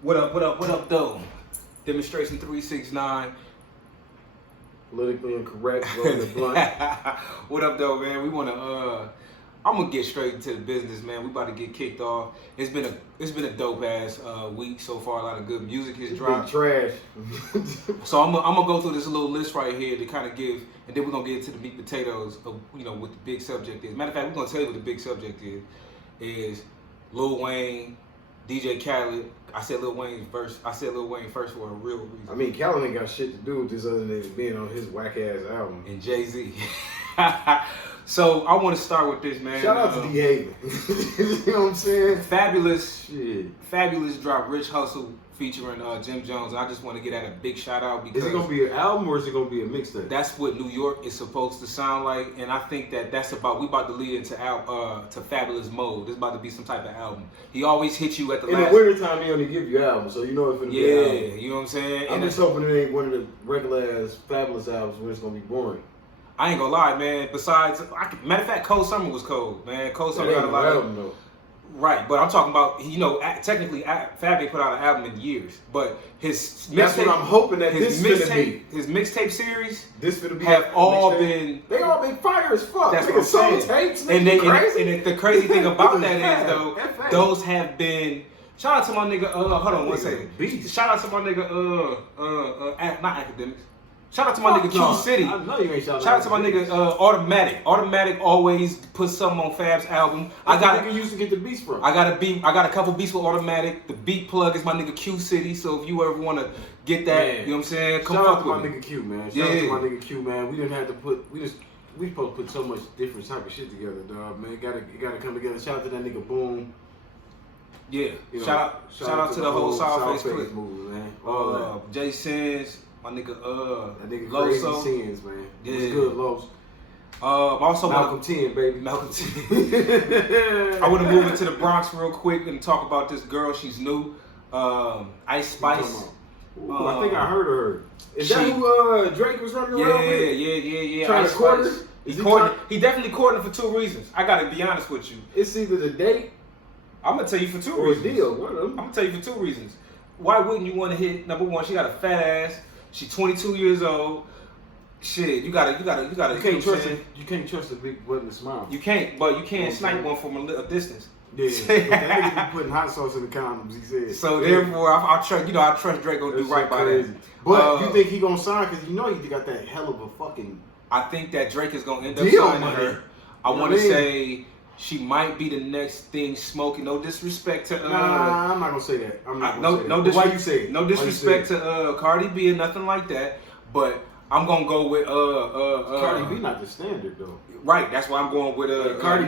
What up, though? Demonstration 369. Politically incorrect, rolling the blunt. What up, though, man? We want to, I'm going to get straight into the business, man. We about to get kicked off. It's been a dope-ass week so far. A lot of good music has dropped. Trash. So I'm gonna go through this little list right here to kind of give, and then we're going to get into the meat and potatoes of, what the big subject is. Matter of fact, we're going to tell you what the big subject is Lil Wayne, DJ Khaled. I said Lil Wayne first for a real reason. I mean, Khaled ain't got shit to do with this other than being on his whack-ass album. And Jay-Z. So I want to start with this, man. Shout out to D. Haven. You know what I'm saying? Fabulous drop Rich Hustle featuring Jim Jones. I just want to get at a big shout out because is it gonna be an album or is it gonna be a mixtape? That's what New York is supposed to sound like, and I think we about to lead into to Fabulous mode. This about to be some type of album. He always hits you at the in last. the wintertime, he only give you albums, so you know it's gonna be an album. You know what I'm saying. I'm just hoping it ain't one of the regular ass Fabulous albums where it's gonna be boring. I ain't gonna lie, man. Besides, matter of fact, Cold Summer was cold, man. Cold Summer got a lot of. Right, but I'm talking about, technically, Fab ain't put out an album in years, but his mixtape. That's what I'm hoping that his mixtape series this be have all been. They all been fire as fuck. That's what I'm saying. Tapes, and the crazy thing about that is though, those have been. Shout out to my nigga. Hold on one second. Shout out to my nigga. Not Academics. Shout out to my nigga Q City. I know you ain't Shout out to my nigga Automatic. Automatic always puts something on Fab's album. Nigga used to get the beats from. I got a couple beats with Automatic. The beat plug is my nigga Q City. So if you ever want to get that, man, you know what I'm saying? Come fuck with my nigga Q, man. Shout out to my nigga Q, man. We didn't have to put. We supposed to put so much different type of shit together, dog. Man, it gotta come together. Shout out to that nigga Boom. Yeah. Shout out to the whole Southface clip, man. Jay Sins. My nigga, that nigga Loso. Crazy Sins, man. Yeah. What's good, Los? Also Malcolm 10, baby. Malcolm 10. I want to move into the Bronx real quick and talk about this girl. She's new. Ice Spice. Ooh, I think I heard of her. Is that who Drake was running around with? Yeah. Trying to court her? He definitely courting her for two reasons. I gotta be honest with you. It's either the date. I'm gonna tell you for two or reasons. A deal. One of them. I'm gonna tell you for two reasons. Why wouldn't you want to hit number one? She got a fat ass. She's 22 years old. Shit, you gotta. You can't trust it. You can't trust a big butt and a smile. You can't, but you can't snipe one from a distance. Yeah, that nigga be putting hot sauce in the condoms. He said. So therefore, I trust Drake gonna do right by that. But you think he gonna sign because he got that hell of a fucking. I think that Drake is gonna end up signing her. I want to say. She might be the next thing smoking. No disrespect to Nah, I'm not gonna say that. I'm not gonna say that. Why you say it? No disrespect to Cardi B or nothing like that. But I'm gonna go with Cardi B not the standard though. Right, that's why I'm going with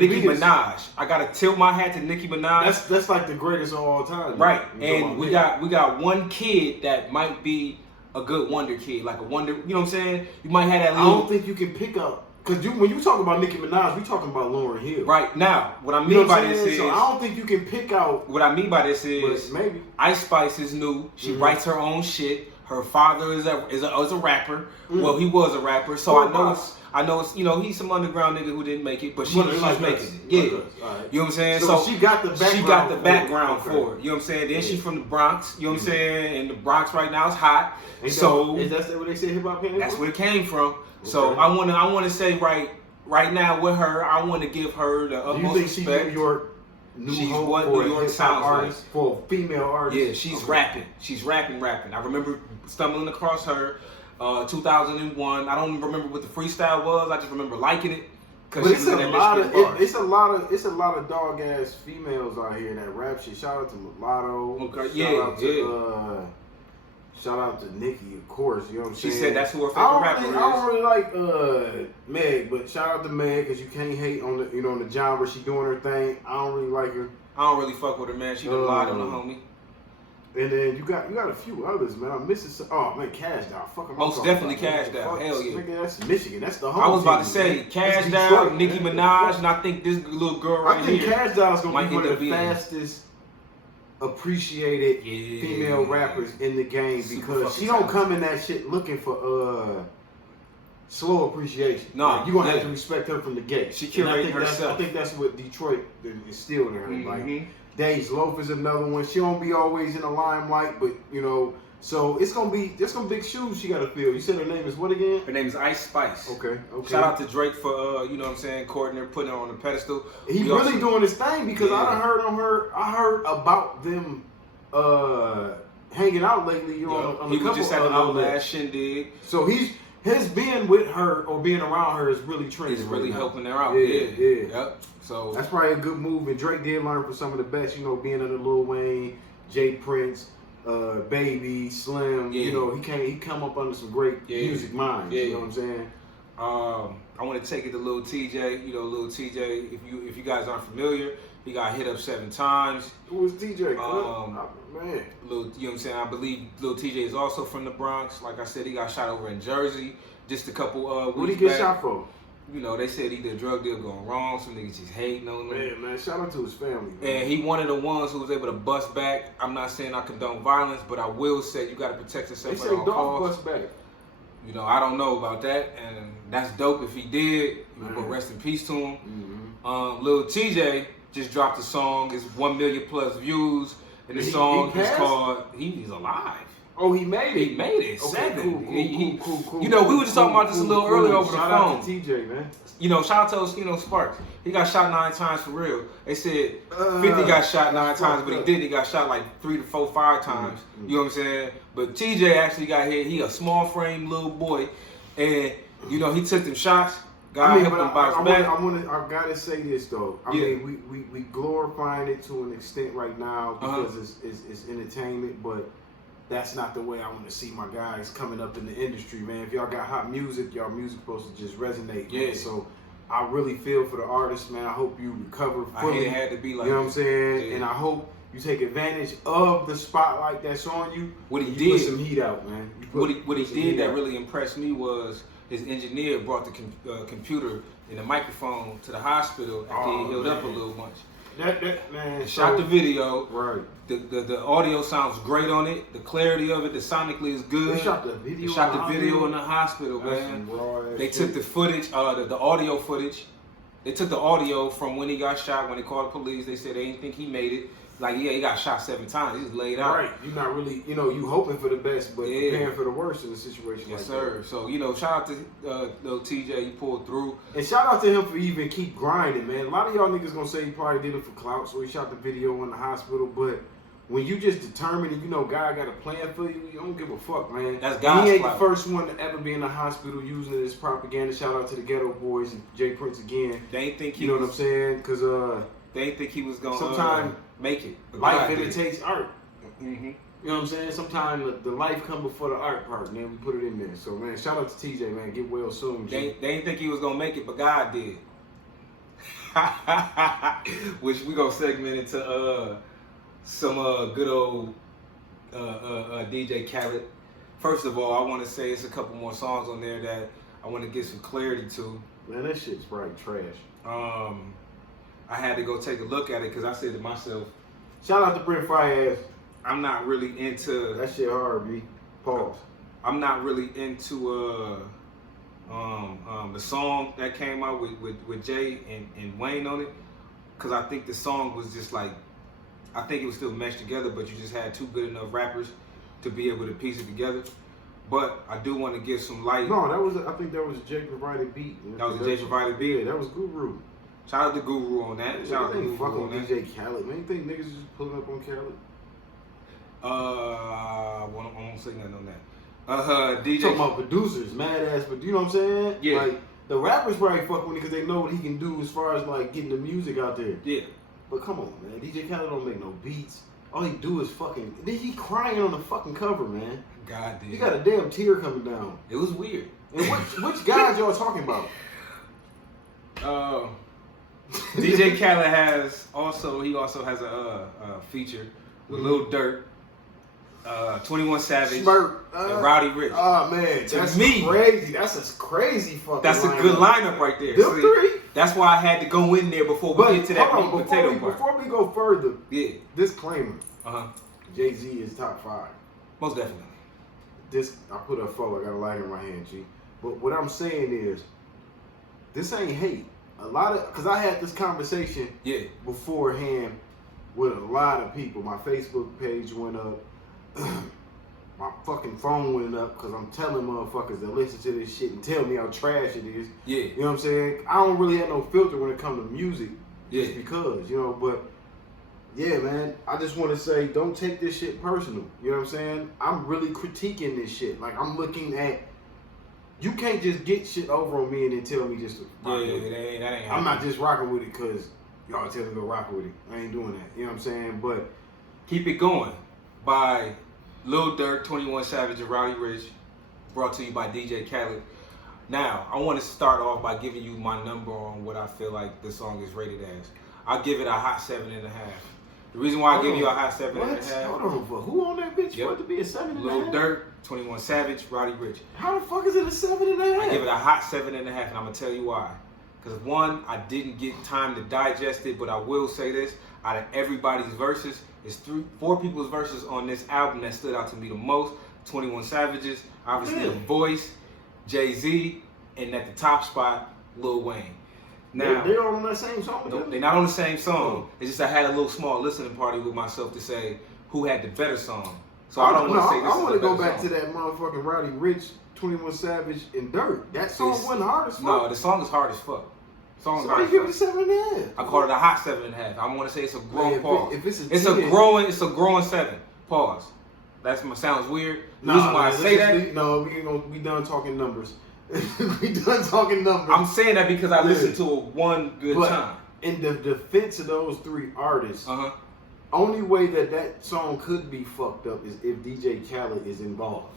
Nicki Minaj. I gotta tilt my hat to Nicki Minaj. That's like the greatest of all time. Right, and we got one kid that might be a good wonder kid, like a wonder. You know what I'm saying? You might have that. I don't think you can pick up. Because when you talk about Nicki Minaj, we talking about Lauryn Hill. Right. Now, what I mean by this is... So I don't think you can pick out... What I mean by this is... Maybe. Ice Spice is new. She writes her own shit. Her father is a rapper. Well, he was a rapper. So I know it's he's some underground nigga who didn't make it, but she's making it. Yeah. Right. You know what I'm saying? So she got the background for it. You know what I'm saying? Then she's from the Bronx. You know what I'm saying? And the Bronx right now is hot. Is that what they say hip hop came from? That's where it came from. So I want to say right now with her, I want to give her the utmost respect. Do you think she's New York? She's what New York sounds artist, like for a female artist. Yeah, she's rapping. She's rapping. I remember stumbling across her 2001. I don't remember what the freestyle was. I just remember liking it because it's a lot of dog ass females out here that rap shit. Shout out to Mulatto. Okay. Shout out to Nicki, of course. You know what I'm saying? She said that's who her favorite rapper is. I don't really like Meg, but shout out to Meg because you can't hate on the on the genre. She doing her thing. I don't really like her. I don't really fuck with her, man. She done lied on the homie. And then you got a few others, man. I'm missing some. Oh man, Cash Doll. Fuck. Most definitely Cash Doll. Hell yeah. Nigga, that's Michigan. That's the home. I was about to say Cash Doll, Nicki Minaj, and I think this little girl right here. I think Cash Doll is gonna be one of the fastest appreciated female rappers in the game because she don't come in that shit looking for slow appreciation. No, like, you gonna have to respect her from the gate. She curated herself. I think that's what Detroit instilled in her. Like Days Loaf is another one. She don't be always in the limelight, but you know, so there's some big shoes she gotta fill. You said her name is what again? Her name is Ice Spice. Okay. Shout out to Drake for you know what I'm saying, courting her, putting her on the pedestal. He really doing his thing because I heard about them hanging out lately. On he a was just at the little last shindig. So his being with her or being around her is really trending. It's really helping her out. Yeah. Yep. So that's probably a good move. And Drake did learn from some of the best. You know, being under Lil Wayne, Jay Prince, Baby, Slim. Yeah. You know, he come up under some great music minds. Yeah. You know what I'm saying? I want to take it to Lil TJ. You know, Lil TJ. If you guys aren't familiar, he got hit up 7 times. Who was TJ? Man. You know what I'm saying? I believe Lil TJ is also from the Bronx. Like I said, he got shot over in Jersey just a couple weeks What did he get shot for? You know, they said either a drug deal going wrong, some niggas just hating on him. Man, shout out to his family. Man. And he one of the ones who was able to bust back. I'm not saying I condone violence, but I will say you got to protect yourself they at say all Dolph costs. bust back. You know, I don't know about that, and that's dope if he did. But rest in peace to him. Mm-hmm. Lil TJ just dropped a song. It's 1 million plus views, and the song is called "He's Alive." Oh, he made it. He made it. Okay, 7. Cool. You know, we were just talking about this a little earlier over the phone. Shout out to TJ, man. You know, shout out to Sparks. He got shot 9 times for real. They said 50 got shot 9 times, but he didn't. He got shot like 3 to 4, 5 times. Mm-hmm. You know what I'm saying? But TJ actually got hit. He a small frame little boy, and you know he took them shots. God helped him bounce back. I gotta say this though. I mean, we glorifying it to an extent right now because it's entertainment, but that's not the way I want to see my guys coming up in the industry, man. If y'all got hot music, y'all music supposed to just resonate. Yeah. Man. So I really feel for the artists, man. I hope you recover fully. I hate it had to be like you know what I'm saying? Yeah. And I hope you take advantage of the spotlight that's on you. What he you did, put some heat out, man. What he did that really impressed me was his engineer brought the computer and the microphone to the hospital after he healed up a little much. That man shot the video. Right. The audio sounds great on it. The clarity of it, the sonically is good. They shot the video. They shot the video in the hospital, man. They took the footage, the audio footage. They took the audio from when he got shot. When they called the police, they said they didn't think he made it. Like, yeah, he got shot 7 times. He was laid out. Right. You're not really, you know, you hoping for the best, but preparing for the worst in a situation yes, like sir. that. So, you know, shout out to little TJ. He pulled through. And shout out to him for even keep grinding, man. A lot of y'all niggas gonna say he probably did it for clout, so he shot the video in the hospital, but when you just determined and you know God got a plan for you, you don't give a fuck, man. That's God's He ain't clout. the first one to ever be in the hospital using it as propaganda. Shout out to the Ghetto Boys and Jay Prince again. They ain't think he you know what I'm saying? Because they ain't think he was gonna sometimes make it. Life imitates art. Mm-hmm. You know what I'm saying? Sometimes the life come before the art part, man. We put it in there. So, man, shout out to TJ, man. Get well soon, G. They ain't think he was gonna make it, but God did. Which we gonna segment into some good old DJ Khaled. First of all, I want to say it's a couple more songs on there that I want to get some clarity to. Man, that shit's probably trash. I had to go take a look at it because I said to myself, shout out to Brent Fryas. I'm not really into that shit hard, B. Pause. I'm not really into the song that came out with Jay and Wayne on it, because I think the song was just like, I think it was still meshed together, but you just had 2 good enough rappers to be able to piece it together. But I do want to give some light. No, I think that was a Jay provided beat. That was a Jay provided beat. Yeah, that was Guru. Shout out to Guru on that. Shout out to Guru on that. DJ Khaled, man. You think niggas is just pulling up on Khaled? I won't say nothing on that. DJ talking about producers, mad ass, but you know what I'm saying? Yeah. Like the rappers probably fuck with it because they know what he can do as far as like getting the music out there. Yeah. But come on, man. DJ Khaled don't make no beats. All he do is fucking. He crying on the fucking cover, man. God did. He got a damn tear coming down. It was weird. And which guys y'all talking about? DJ Khaled has a feature with Lil Durk, 21 Savage, Smirk, and Rowdy Rich. Oh man, that's crazy. That's a crazy fucking. That's a good lineup right there. Them 3. That's why I had to go in there before we get to that meat potato part. Before we go further, yeah. Disclaimer. Jay-Z is top 5. Most definitely. I put a 4. I got a lighter in my hand, G. But what I'm saying is, this ain't hate. Because I had this conversation beforehand with a lot of people. My Facebook page went up. My fucking phone went up because I'm telling motherfuckers that listen to this shit and tell me how trash it is. Yeah. You know what I'm saying? I don't really have no filter when it comes to music. Just Yeah. because, you know, but yeah, man, I just want to say, don't take this shit personal. You know what I'm saying? I'm really critiquing this shit. Like, I'm looking at, you can't just get shit over on me and then tell me just to rock with it. That ain't I'm not just rocking with it because y'all tell me to go rock with it. I ain't doing that. You know what I'm saying? But Keep It Going by Lil Durk, 21 Savage, and Roddy Ricch, brought to you by DJ Khaled. Now, I want to start off by giving you my number on what I feel like the song is rated as. I'll give it a hot 7.5. The reason why I give you a hot 7.5. Hold on, but who on that bitch for it to be a 7.5? Lil Durk, 21 Savage, Roddy Ricch. How the fuck is it a 7.5? I give it a hot 7.5, and I'm gonna tell you why. Because one, I didn't get time to digest it, but I will say this: out of everybody's verses, it's 4 people's verses on this album that stood out to me the most. 21 Savage's, obviously The Voice, Jay-Z, and at the top spot, Lil Wayne. Now they're on that same song. No, they're not on the same song. It's just I had a little small listening party with myself to say who had the better song. So I don't want to say this. I want to go back song. to that motherfucking Roddy Ricch, 21 Savage, and Dirt. That song wasn't hard as fuck. No, the song is hard as fuck. So I give it a 7.5. I call it a hot 7.5. I want to say it's a growing pause. If it's a growing 7. Pause. That's sounds weird. The reason why I say that. We done talking numbers. We done talking numbers. I'm saying that because I listened to it one good time. In the defense of those 3 artists, only way that song could be fucked up is if DJ Khaled is involved.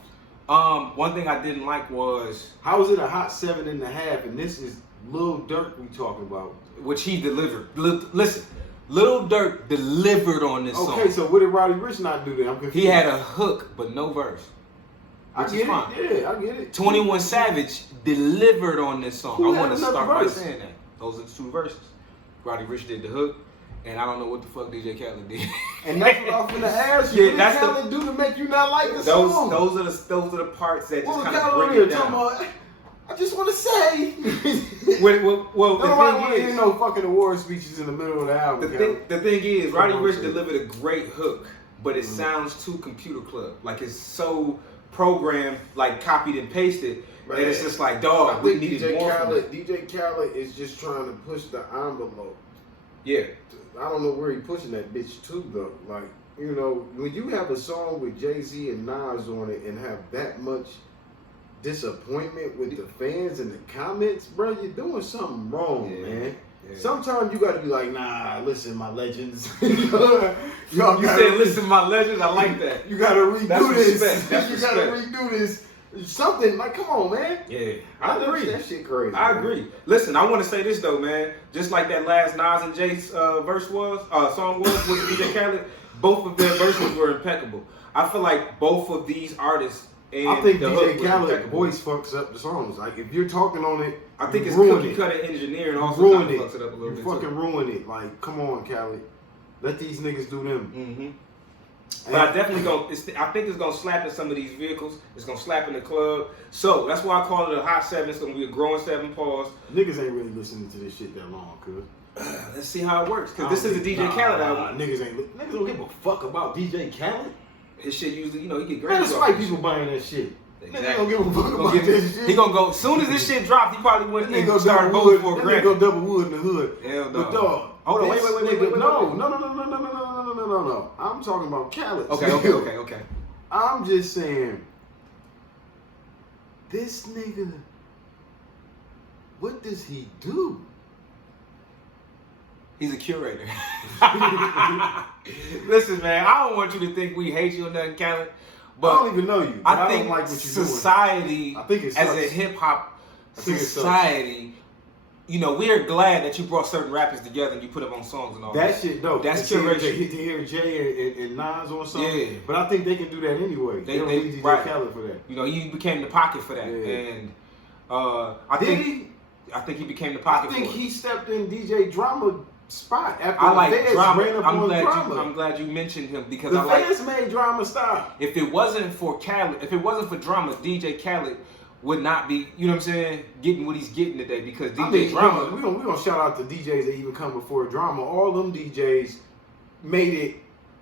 One thing I didn't like was how is it a hot 7.5 and this is Lil Durk we talking about, which he delivered. Listen, Lil Durk delivered on this song. Okay, so what did Roddy Ricch not do then? I'm confused. He had a hook but no verse. I get it. Yeah, I get it. 21 Savage delivered on this song. Who I want to start by verse? saying that. Those are the 2 verses. Roddy Ricch did the hook, and I don't know what the fuck DJ Khaled did. And that's what I was gonna ask you. What did Khaled do to make you not like the song? Those are the parts that just kind of Khaled bring it down. about, I just want to say. well, the thing is, no fucking award speeches in the middle of the album. The thing is, Roddy Ricch delivered a great hook, but it sounds too computer club. Like it's so programmed, like copied and pasted, and it's just like, dog, we needed more. DJ Khaled is just trying to push the envelope. Yeah. I don't know where he pushing that bitch to though. Like, you know, when you have a song with Jay-Z and Nas on it and have that much disappointment with the fans and the comments, bro, you're doing something wrong, man. Yeah. Sometimes you gotta be like, nah, listen, my legends. You said, listen, my legends. I like that. You gotta redo this. That's you gotta redo this. Something like, come on, man. Yeah, I agree. That shit crazy. I agree. Listen, I want to say this though, man. Just like that last Nas and Jay's song was with DJ Khaled, both of their verses were impeccable. I feel like both of these artists. And I think DJ Khaled's voice fucks up the songs. Like if you're talking on it, I think it's cookie cutter engineering also kind of fucks it up a little bit. You fucking ruin it. Like, come on, Khaled. Let these niggas do them. Mm-hmm. But I definitely I think it's gonna slap in some of these vehicles. It's gonna slap in the club. So that's why I call it a hot 7. It's gonna be a growing 7. Pause. Niggas ain't really listening to this shit that long, cuz. Let's see how it works. Cause this is a DJ Khaled album. Niggas don't give a fuck about DJ Khaled. His shit usually, he get great. Man, it's white people buying that shit. Exactly. Nigga don't give a fuck about this shit. He gonna go, as soon as this shit dropped, he probably went and started voting for a Grammy. Go double wood in the hood. Hell no. But dog. Hold on, wait. No. I'm talking about Khaled. Okay. I'm just saying, this nigga, what does he do? He's a curator. Listen, man, I don't want you to think we hate you or nothing, Khaled. But I don't even know you. I think don't like what you're society, doing. I think it as sucks. a hip hop society, we are glad that you brought certain rappers together and you put them on songs and all that. That shit dope. That's curation. To hear Jay and Nas on something. Yeah. But I think they can do that anyway. They don't need DJ Khaled for that. He became the pocket for that. Yeah. And I think he became the pocket for it. I think he stepped in DJ Drama spot after I like the Feds Drama. ran up on Drama. I'm glad you mentioned him because the Feds made Drama stop. If it wasn't for Khaled, if it wasn't for Drama, DJ Khaled would not be, you know what I'm saying, getting what he's getting today because DJ Drama. We gonna shout out the DJs that even come before Drama. All them DJs made it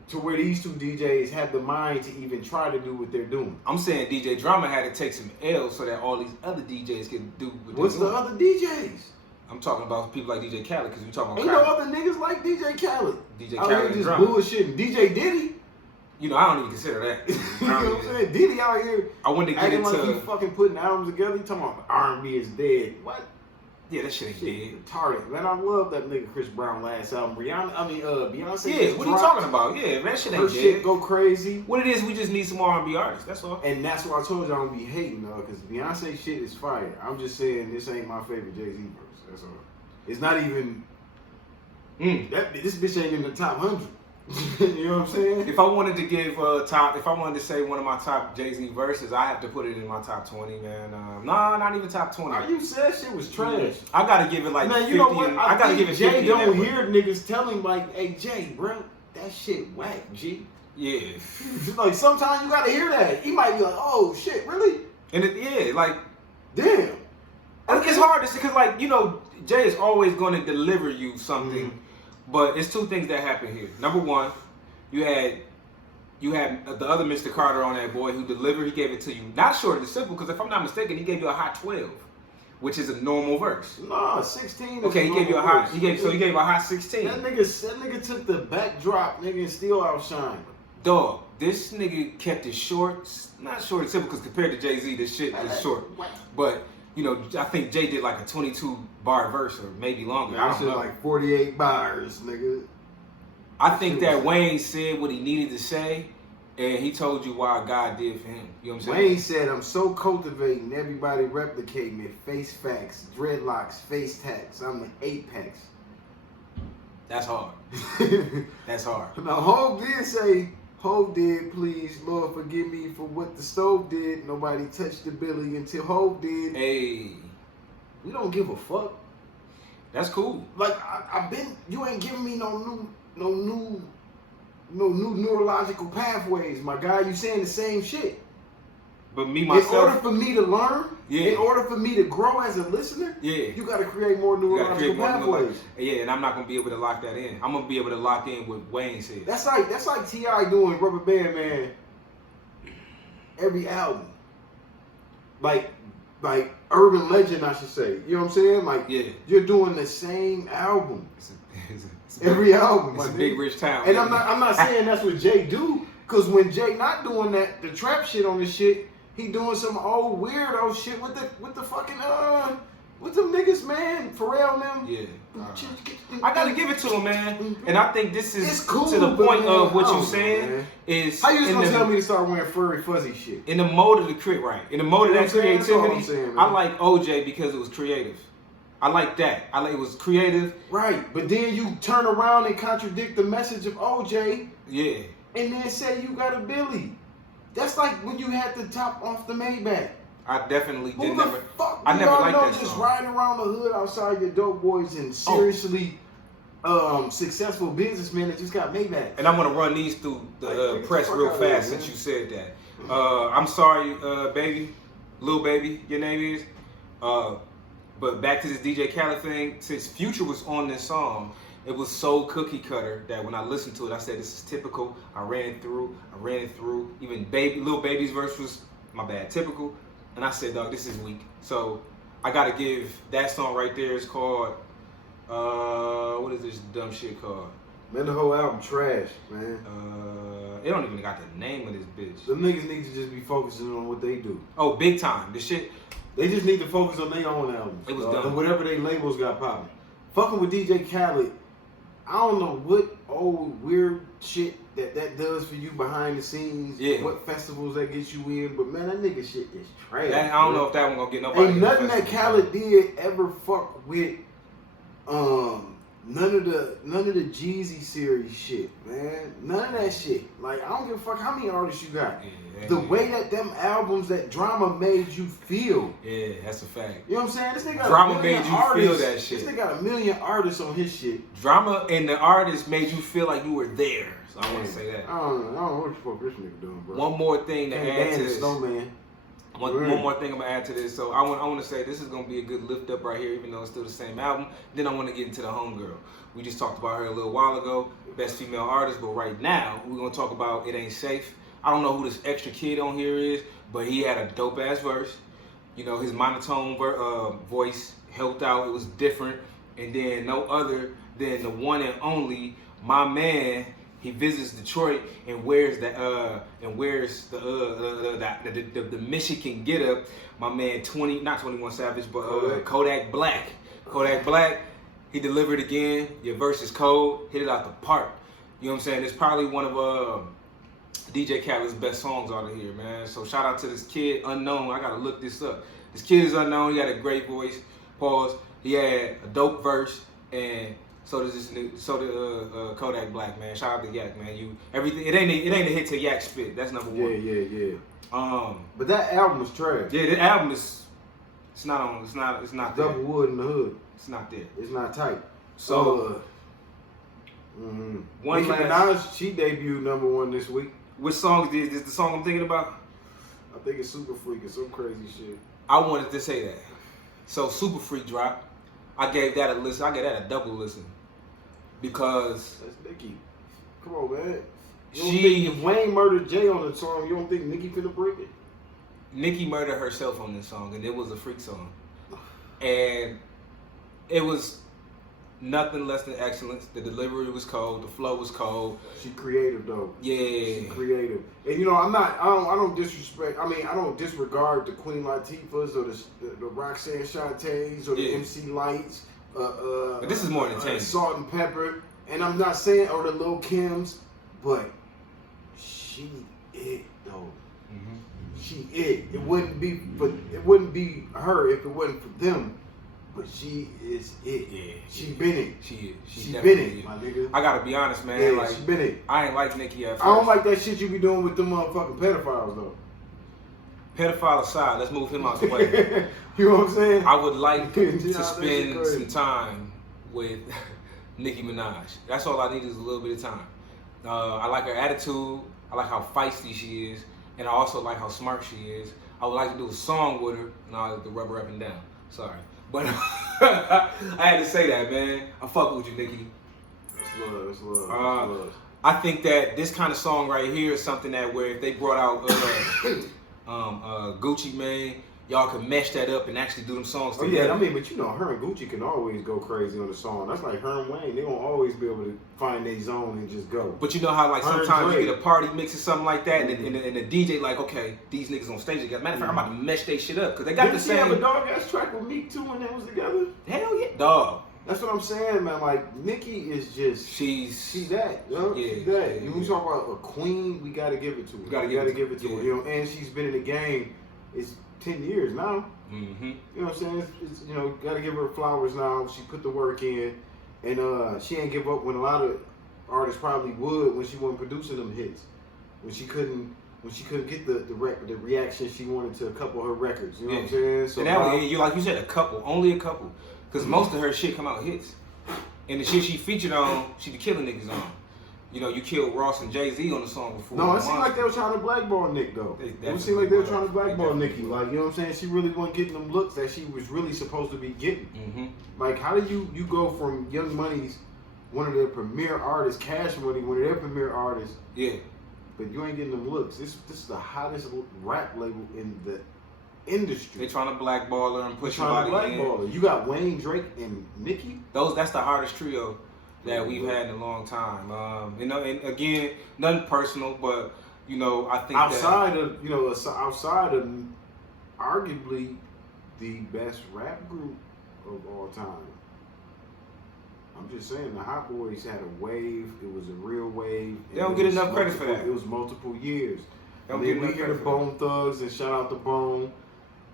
to where these two DJs had the mind to even try to do what they're doing. I'm saying DJ Drama had to take some L's so that all these other DJs can do what What's they're the doing. other DJs? I'm talking about people like DJ Khaled because we talking about Ain't no other niggas like DJ Khaled. DJ Out Khaled here and just Drama. bullshitting. DJ Diddy. You know, I don't even consider that. You know what I'm saying? Diddy out here I wanted to get acting into. like he fucking putting albums together. He talking about R&B is dead. What? Yeah, that shit ain't dead. Shit, retarded. Man, I love that nigga Chris Brown last album. Beyonce Yeah, just what are you dropped. talking about? Yeah, that shit Her ain't shit dead. go crazy. What it is, we just need some more R&B artists. That's all. And that's why I told you I don't be hating, though, because Beyonce shit is fire. I'm just saying this ain't my favorite Jay-Z verse. That's all. It's not even... This bitch ain't in the top 100. You know what I'm saying? If I wanted to give if I wanted to say one of my top Jay-Z verses, I have to put it in my top 20, man. Nah, not even top 20. Are you said shit was trash? I gotta give it like Man, 50. you know what? I gotta give it 50. Jay don't hear niggas tell him like, "Hey Jay, bro, that shit whack, G." Yeah. Like sometimes you gotta hear that. He might be like, "Oh shit, really?" And it, like, Damn. it's hard to say because, like, you know, Jay is always going to deliver you something, but it's two things that happen here. Number one, you had the other Mr. Carter on that boy who delivered. He gave it to you not short and simple because if I'm not mistaken, he gave you a hot 12, which is a normal verse. Nah, 16. Is Okay, he gave you a hot. He gave a hot 16. That nigga took the backdrop, nigga, and still outshine. Dog, this nigga kept it short, not short and simple because compared to Jay-Z, this shit is short. But you know, I think Jay did like a 22 bar verse or maybe longer. I don't know. Like 48 bars, nigga. I think that Wayne said what he needed to say, and he told you why God did for him. You know what I'm saying? Wayne said, "I'm so cultivating, everybody replicating it. Face facts, dreadlocks, face tats. I'm the apex." That's hard. That's hard. Now, Hov did say, "Hov did, please, Lord, forgive me for what the stove did. Nobody touched the Billy until Hov did." Hey, We don't give a fuck. that's cool. Like I've been, you ain't giving me no new neurological pathways, my guy. You saying the same shit. But me In order myself, for me to learn, in order for me to grow as a listener, you got to create more neurological pathways. Yeah, and I'm not gonna be able to lock that in. I'm gonna be able to lock in what Wayne said. That's like T.I. doing Rubber Band Man every album. Like Urban Legend, I should say. You know what I'm saying? Like, you're doing the same album. Every album. It's a big rich town. And I'm not saying that's what Jay do, because when Jay not doing that, the trap shit on this shit, he doing some old weirdo shit with the fucking with them niggas, man. Pharrell and them. Yeah. I gotta give it to him, man. And I think this is cool, to the point man, of what you saying is how you just gonna tell me to start wearing furry fuzzy shit? In the mode of the in the mode of that creativity, saying, I like OJ because it was creative. I like that. I like it was creative. Right, but then you turn around and contradict the message of OJ. Yeah. And then say you got a Billy. That's like when you had the top off the Maybach. I definitely did Who never. the fuck? I never liked that just song. riding around the hood outside your dope boys and seriously successful businessmen that just got Maybach. And I'm gonna run these through the press real fast here, since you said that. I'm sorry, baby, Lil Baby, your name is. But back to this DJ Khaled thing. Since Future was on this song, it was so cookie cutter that when I listened to it, I said, "This is typical." I ran it through. Even Lil Baby's verse was typical. And I said, "Dog, this is weak." So I gotta give that song right there. It's called what is this dumb shit called? Man, the whole album trash, man. It don't even got the name of this bitch. Them niggas need to just be focusing on what they do. Oh, big time. The shit. They just need to focus on their own albums. It was dumb. And whatever they labels got popping. Fucking with DJ Khaled, I don't know what old weird shit that does for you behind the scenes. Yeah. What festivals that gets you in. But man, that nigga shit is trash. I don't know if that one gonna get nobody. Ain't nothing that Khaled did ever fuck with none of the Jeezy series shit, man. None of that shit. Like, I don't give a fuck how many artists you got. Yeah, the way that them albums, that Drama made you feel. Yeah, that's a fact. You know what I'm saying? This nigga got Drama a million made you artists. feel that shit. This nigga got a million artists on his shit. Drama and the artist made you feel like you were there. So I want to say that. I don't know what the fuck this nigga doing, bro. One more thing to add to this. Snowman. One more thing I'm gonna add to this. So I want to say this is gonna be a good lift up right here, even though it's still the same album. Then I want to get into the homegirl. We just talked about her a little while ago, best female artist. But right now we're gonna talk about It Ain't Safe. I don't know who this extra kid on here is, but he had a dope ass verse. You know, his monotone voice helped out. It was different, and then no other than the one and only my man. He visits Detroit and wears the Michigan get up. My man, not 21 Savage, but Kodak Black. Kodak Black, he delivered again. Your verse is cold. Hit it out the park. You know what I'm saying? It's probably one of DJ Khaled's best songs out of here, man. So shout out to this kid, Unknown. I gotta look this up. This kid is unknown. He had a great voice. Pause. He had a dope verse, and so does Kodak Black, man. Shout out to Yak, man. Everything. It ain't a hit to Yak spit. That's number one. Yeah. But that album was trash. Yeah, the album is. It's not there. Double Wood in the Hood. It's not there. It's not tight. So. Nicki Minaj, she debuted #1 this week. Which song is the song I'm thinking about? I think it's Super Freak or some crazy shit. I wanted to say that. So Super Freak dropped. I gave that a listen. I gave that a double listen because that's Nicki. Come on, man. You don't think if Wayne murdered Jay on the song, you don't think Nicki finna break it? Nicki murdered herself on this song, and it was a freak song, and it was nothing less than excellence. The delivery was cold. The flow was cold. She creative though. Yeah. She creative. And you know, I don't disrespect. I mean, I don't disregard the Queen Latifahs or the Roxanne Shantays or the MC Lights. But this is more entertaining. Salt and Pepper. And I'm not saying or the Lil Kims, but she it though. Mm-hmm. She it. It wouldn't be her if it wasn't for them. But she is it. Yeah, she been it. She been it, my nigga. I gotta be honest, man. Yeah, like, she been it. I ain't like Nicki at first. I don't like that shit you be doing with them motherfucking pedophiles, though. Pedophile aside, let's move him out the way. You know what I'm saying? I would like to spend some time with Nicki Minaj. That's all I need is a little bit of time. I like her attitude. I like how feisty she is. And I also like how smart she is. I would like to do a song with her, and I like to rub her up and down. Sorry. But I had to say that, man. I fuck with you, Nicki. That's love. That's love. I think that this kind of song right here is something that where if they brought out Gucci Mane, y'all could mesh that up and actually do them songs together. Oh yeah, I mean, but you know, her and Gucci can always go crazy on the song. That's like her and Wayne. They won't always be able to find their zone and just go. But you know how like sometimes you get a party mix or something like that, and the DJ like, okay, these niggas on stage together. Matter of fact, I'm about to mesh they shit up because they got Didn't the same. She have a dog ass track with Meek too when they was together? Hell yeah, dog. That's what I'm saying, man. Like Nicki is just she's that, yo. Yeah, she's that. Yeah, when we talk about a queen, we gotta give it to her. We gotta give it to her. You know, and she's been in the game. It's 10 years now. Mm-hmm. You know what I'm saying? It's you know, gotta give her flowers now. She put the work in, and she ain't give up when a lot of artists probably would when she wasn't producing them hits. When she couldn't get the reaction she wanted to a couple of her records. You know what I'm saying? So and now, you like you said, only a couple. Because most of her shit come out hits. And the shit she featured on, she be killing niggas on. You know, you killed Ross and Jay-Z on the song before. No, it seemed like they were trying to blackball Nick, though. It seemed like they were trying to blackball Nicki. Like, you know what I'm saying? She really wasn't getting them looks that she was really supposed to be getting. Mm-hmm. Like, how do you go from Young Money's, one of their premier artists, Cash Money, one of their premier artists. Yeah. But you ain't getting them looks. This is the hottest rap label in the industry. They trying to blackball her and push somebody in. You got Wayne, Drake, and Nicki. That's the hardest trio that we've had in a long time. You know, and again, nothing personal, but you know, I think outside of arguably the best rap group of all time. I'm just saying, the Hot Boys had a wave. It was a real wave. They don't get enough credit for that. It was multiple years. We hear the Bone Thugs, and shout out to Bone.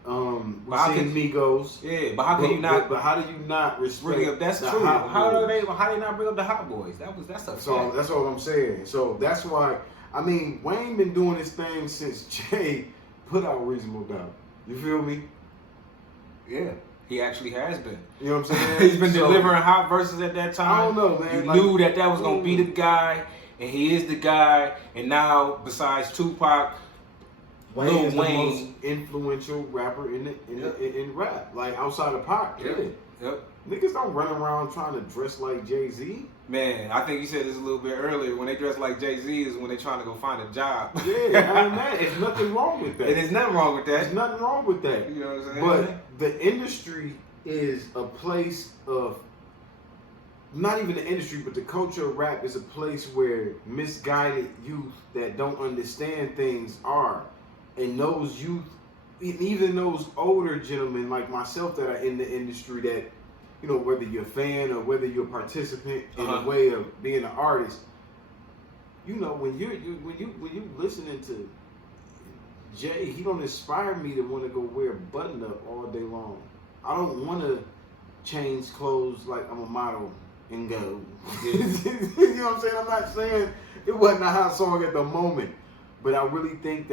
We seen Migos. Yeah, but how can you not? But how do you not respect? Bring up, that's true. How they not bring up the Hot Boys? That's a so that's all I'm saying. So that's why Wayne been doing this thing since Jay put out Reasonable Doubt. You feel me? Yeah, he actually has been. You know what I'm saying? He's been delivering hot verses at that time. I don't know, man. You knew that was gonna be the guy, and he is the guy. And now, besides Tupac, Wayne is the most influential rapper in rap, like outside of Pac. Yep. Niggas don't run around trying to dress like Jay-Z. Man, I think you said this a little bit earlier. When they dress like Jay-Z is when they're trying to go find a job. Yeah, I mean, man, there's nothing wrong with that. There's nothing wrong with that. There's nothing wrong with that. You know what I'm saying? But the industry is a place of, not even the industry, but the culture of rap is a place where misguided youth that don't understand things are. And those youth, even those older gentlemen like myself that are in the industry that, you know, whether you're a fan or whether you're a participant in a way of being an artist, you know, when you listening to Jay, he don't inspire me to want to go wear a button up all day long. I don't want to change clothes like I'm a model and go. You know what I'm saying? I'm not saying it wasn't a hot song at the moment, but I really think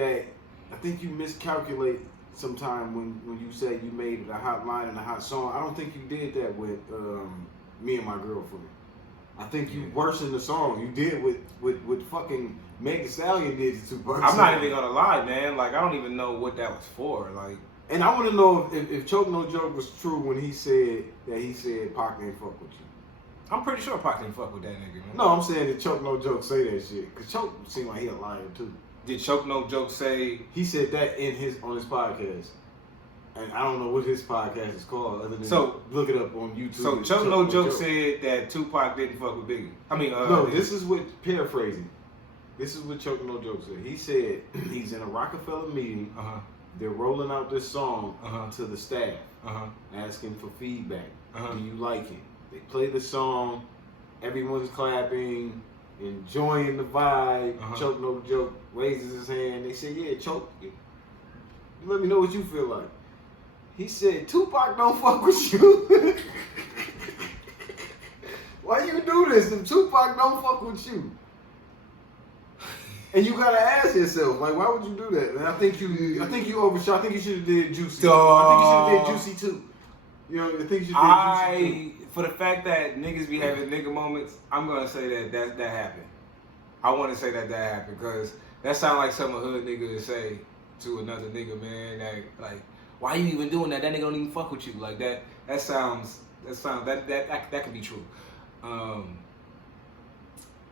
you miscalculate sometime when you say you made it a hot line and a hot song. I don't think you did that with Me and My Girlfriend. I think you worsened the song. You did with fucking Meg Thee Stallion did to Tupac. I'm not even gonna lie, man. Like, I don't even know what that was for. Like, and I want to know if Choke No Joke was true when he said Pac didn't fuck with you. I'm pretty sure Pac didn't fuck with that nigga, man. No, I'm saying that Choke No Joke say that shit. Because Choke seemed like he a liar, too. Did Choke No Joke say... He said that on his podcast. And I don't know what his podcast is called other than look it up on YouTube. So Choke No Joke said that Tupac didn't fuck with Biggie. I mean... no, this is what, paraphrasing. This is what Choke No Joke said. He said he's in a Rockefeller meeting. They're rolling out this song to the staff, asking for feedback. Do you like it? They play the song, everyone's clapping, enjoying the vibe. Choke No Joke raises his hand. They say, yeah, Choke, you let me know what you feel like. He said, Tupac don't fuck with you. Why you do this if Tupac don't fuck with you? And you gotta ask yourself, like, why would you do that? And I think you overshot. I think you should have did Juicy. I think you should have did Juicy too. You know, I think you should have did Juicy too. For the fact that niggas be having nigga moments, I'm gonna say that happened. I want to say that happened because that sounds like something a hood nigga would say to another nigga, man. That like, why you even doing that? That nigga don't even fuck with you. Like that can be true.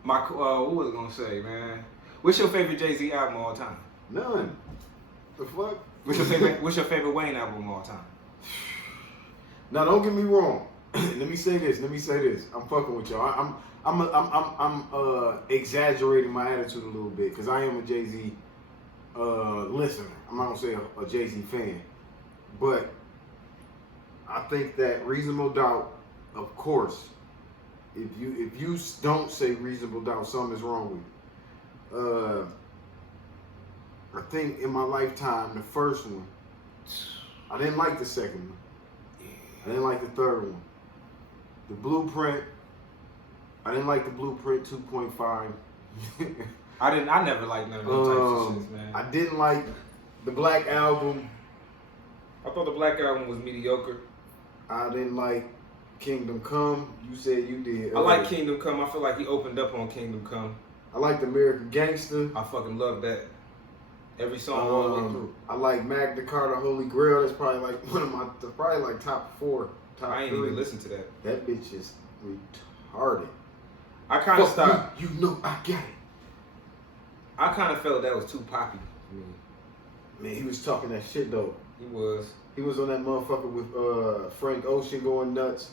What was I gonna say, man? What's your favorite Jay-Z album of all time? None. The fuck? What's your favorite Wayne album of all time? Now, don't get me wrong. Let me say this. I'm fucking with y'all. I'm exaggerating my attitude a little bit because I am a Jay-Z listener. I'm not gonna say a Jay-Z fan, but I think that Reasonable Doubt, of course, if you don't say Reasonable Doubt, something is wrong with you. I think in my lifetime, the first one, I didn't like the second one. I didn't like the third one. The Blueprint, I didn't like the Blueprint 2.5. I never liked none of those types of shit, man. I didn't like the Black Album. I thought the Black Album was mediocre. I didn't like Kingdom Come. You said you did. I like Kingdom Come. I feel like he opened up on Kingdom Come. I like American Gangster. I fucking love that. Every song all the way through. I like Magna Carta, Holy Grail. That's probably like one of my, probably like top 4. I ain't even listen to that. That bitch is retarded. I kind of stopped. You know I got it. I kind of felt that was too poppy for me. Man, he was talking that shit though. He was. He was on that motherfucker with Frank Ocean going nuts.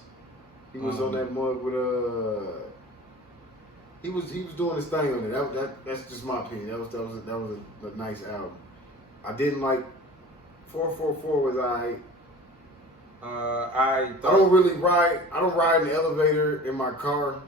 He was on that mug with He was doing his thing on it. That's just my opinion. That was a nice album. I didn't like 444 was alright. I don't ride in the elevator in my car.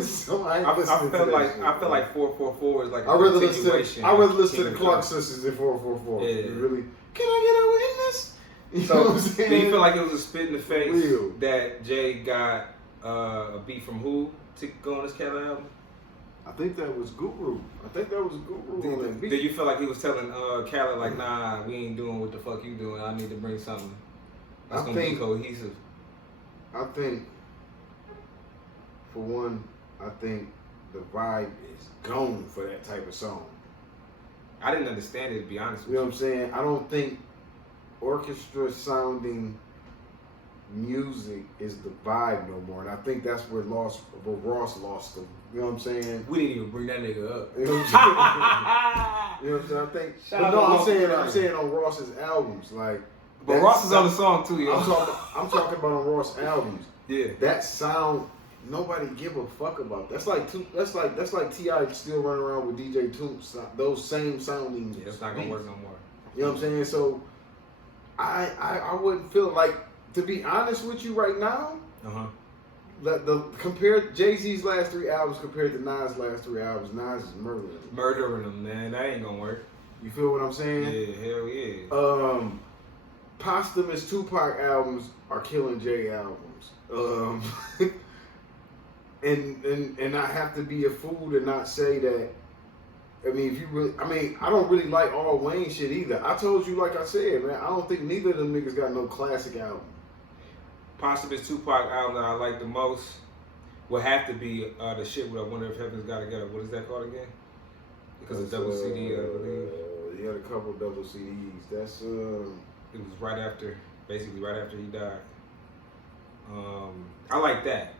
So I felt like 444 is like I rather listen to the Clark Sisters than 444. Yeah. Really, can I get a witness? You know what I'm saying? Do you feel like it was a spit in the face that Jay got a beat from who to go on his Khaled album? I think that was Guru. On that beat. Do you feel like he was telling Khaled like, nah, we ain't doing what the fuck you doing. I need to bring something that's gonna be cohesive. I think, for one, the vibe is gone for that type of song. I didn't understand it, to be honest with You know what I'm saying? I don't think orchestra sounding music is the vibe no more, and I think that's where Ross lost them. You know what I'm saying? We didn't even bring that nigga up. You know what I'm saying? You know what I'm saying? I think. But no, I'm saying on Ross's albums, like. But Ross is on the song too, yo. I'm talking about on Ross albums. Yeah. That sound, nobody give a fuck about. That's like T.I. still running around with DJ Toops. Those same sounding. Yeah, it's not gonna work no more. You know what I'm saying? So, I wouldn't feel like, to be honest with you right now. Compare Jay-Z's last 3 albums compared to Nas' last 3 albums. Nas is murdering them, man. That ain't gonna work. You feel what I'm saying? Yeah, hell yeah. Posthumous Tupac albums are killing Jay albums. And I have to be a fool to not say that. I mean, if you really, I don't really like all Wayne shit either. I told you, like I said, man, I don't think neither of them niggas got no classic album. Posthumous Tupac album that I like the most would have to be the shit with I Wonder If Heaven's Got Together. What is that called again? Because it's double CD, I believe. He had a couple double CDs. That's It was basically right after he died. I like that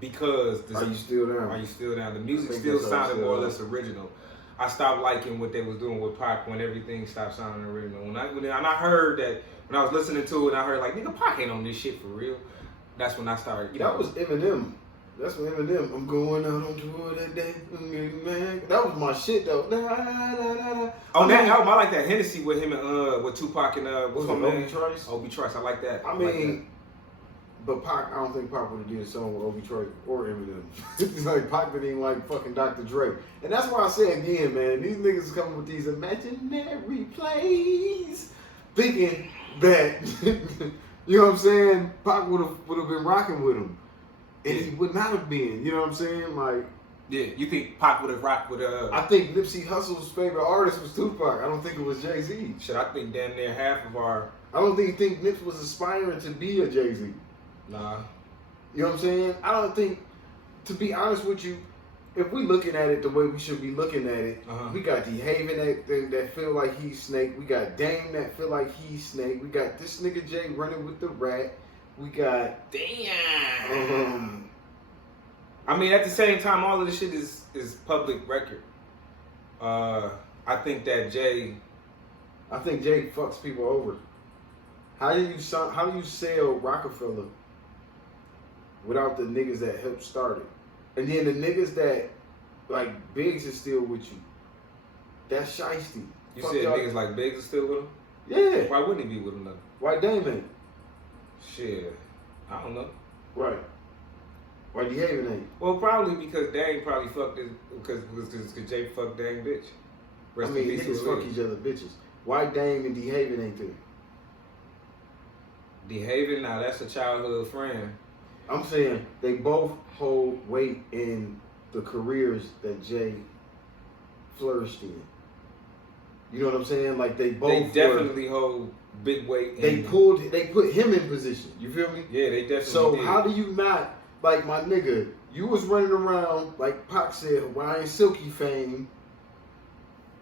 because Are You Still Down? Are You Still Down? The music still sounded more or less original. I stopped liking what they was doing with Pac when everything stopped sounding original. And I heard that when I was listening to it, and I heard like, nigga, Pac ain't on this shit for real. That's when I started. That was Eminem. That's when Eminem. I'm going out on tour that day, man. That was my shit though. On that album, I like that Hennessy with him and with Tupac and what's my Obi name? Trice. Obi Trice. I like that. But Pac, I don't think Pac would have did a song with Obi Trice or Eminem. It's like Pac didn't even like fucking Dr. Dre. And that's why I say again, man, these niggas coming with these imaginary plays, thinking that, you know what I'm saying, Pac would have been rocking with him. And he would not have been, you know what I'm saying? Like, yeah, you think Pac would have rocked with I think Nipsey Hussle's favorite artist was Tupac. I don't think it was Jay-Z. Shit, I think damn near half of our... I don't think Nip was aspiring to be a Jay-Z. Nah. You know what I'm saying? I don't think, to be honest with you, if we looking at it the way we should be looking at it, we got D-Haven that feel like he's Snake. We got Dame that feel like he's Snake. We got this nigga Jay running with the rat. We got... Damn. I mean, at the same time, all of this shit is public record. I think Jay fucks people over. How do you sell Rockefeller without the niggas that helped start it? And then the niggas that, like, Biggs is still with you. That's shiesty. You said niggas like Biggs is still with him? Yeah. Why wouldn't he be with him though? Why Dame ain't? Shit. I don't know. Right. Why D-Haven ain't? Well, probably because Dame probably fucked his, because Jay fucked Dame bitch. Niggas fuck each other bitches. Why Dame and D-Haven ain't there? D-Haven, now that's a childhood friend. I'm saying they both hold weight in the careers that Jay flourished in. You know what I'm saying? Like they definitely hold big weight. They put him in position. You feel me? Yeah, they definitely. So did. How do you not, like, my nigga? You was running around like Pac said, Hawaiian Silky fame,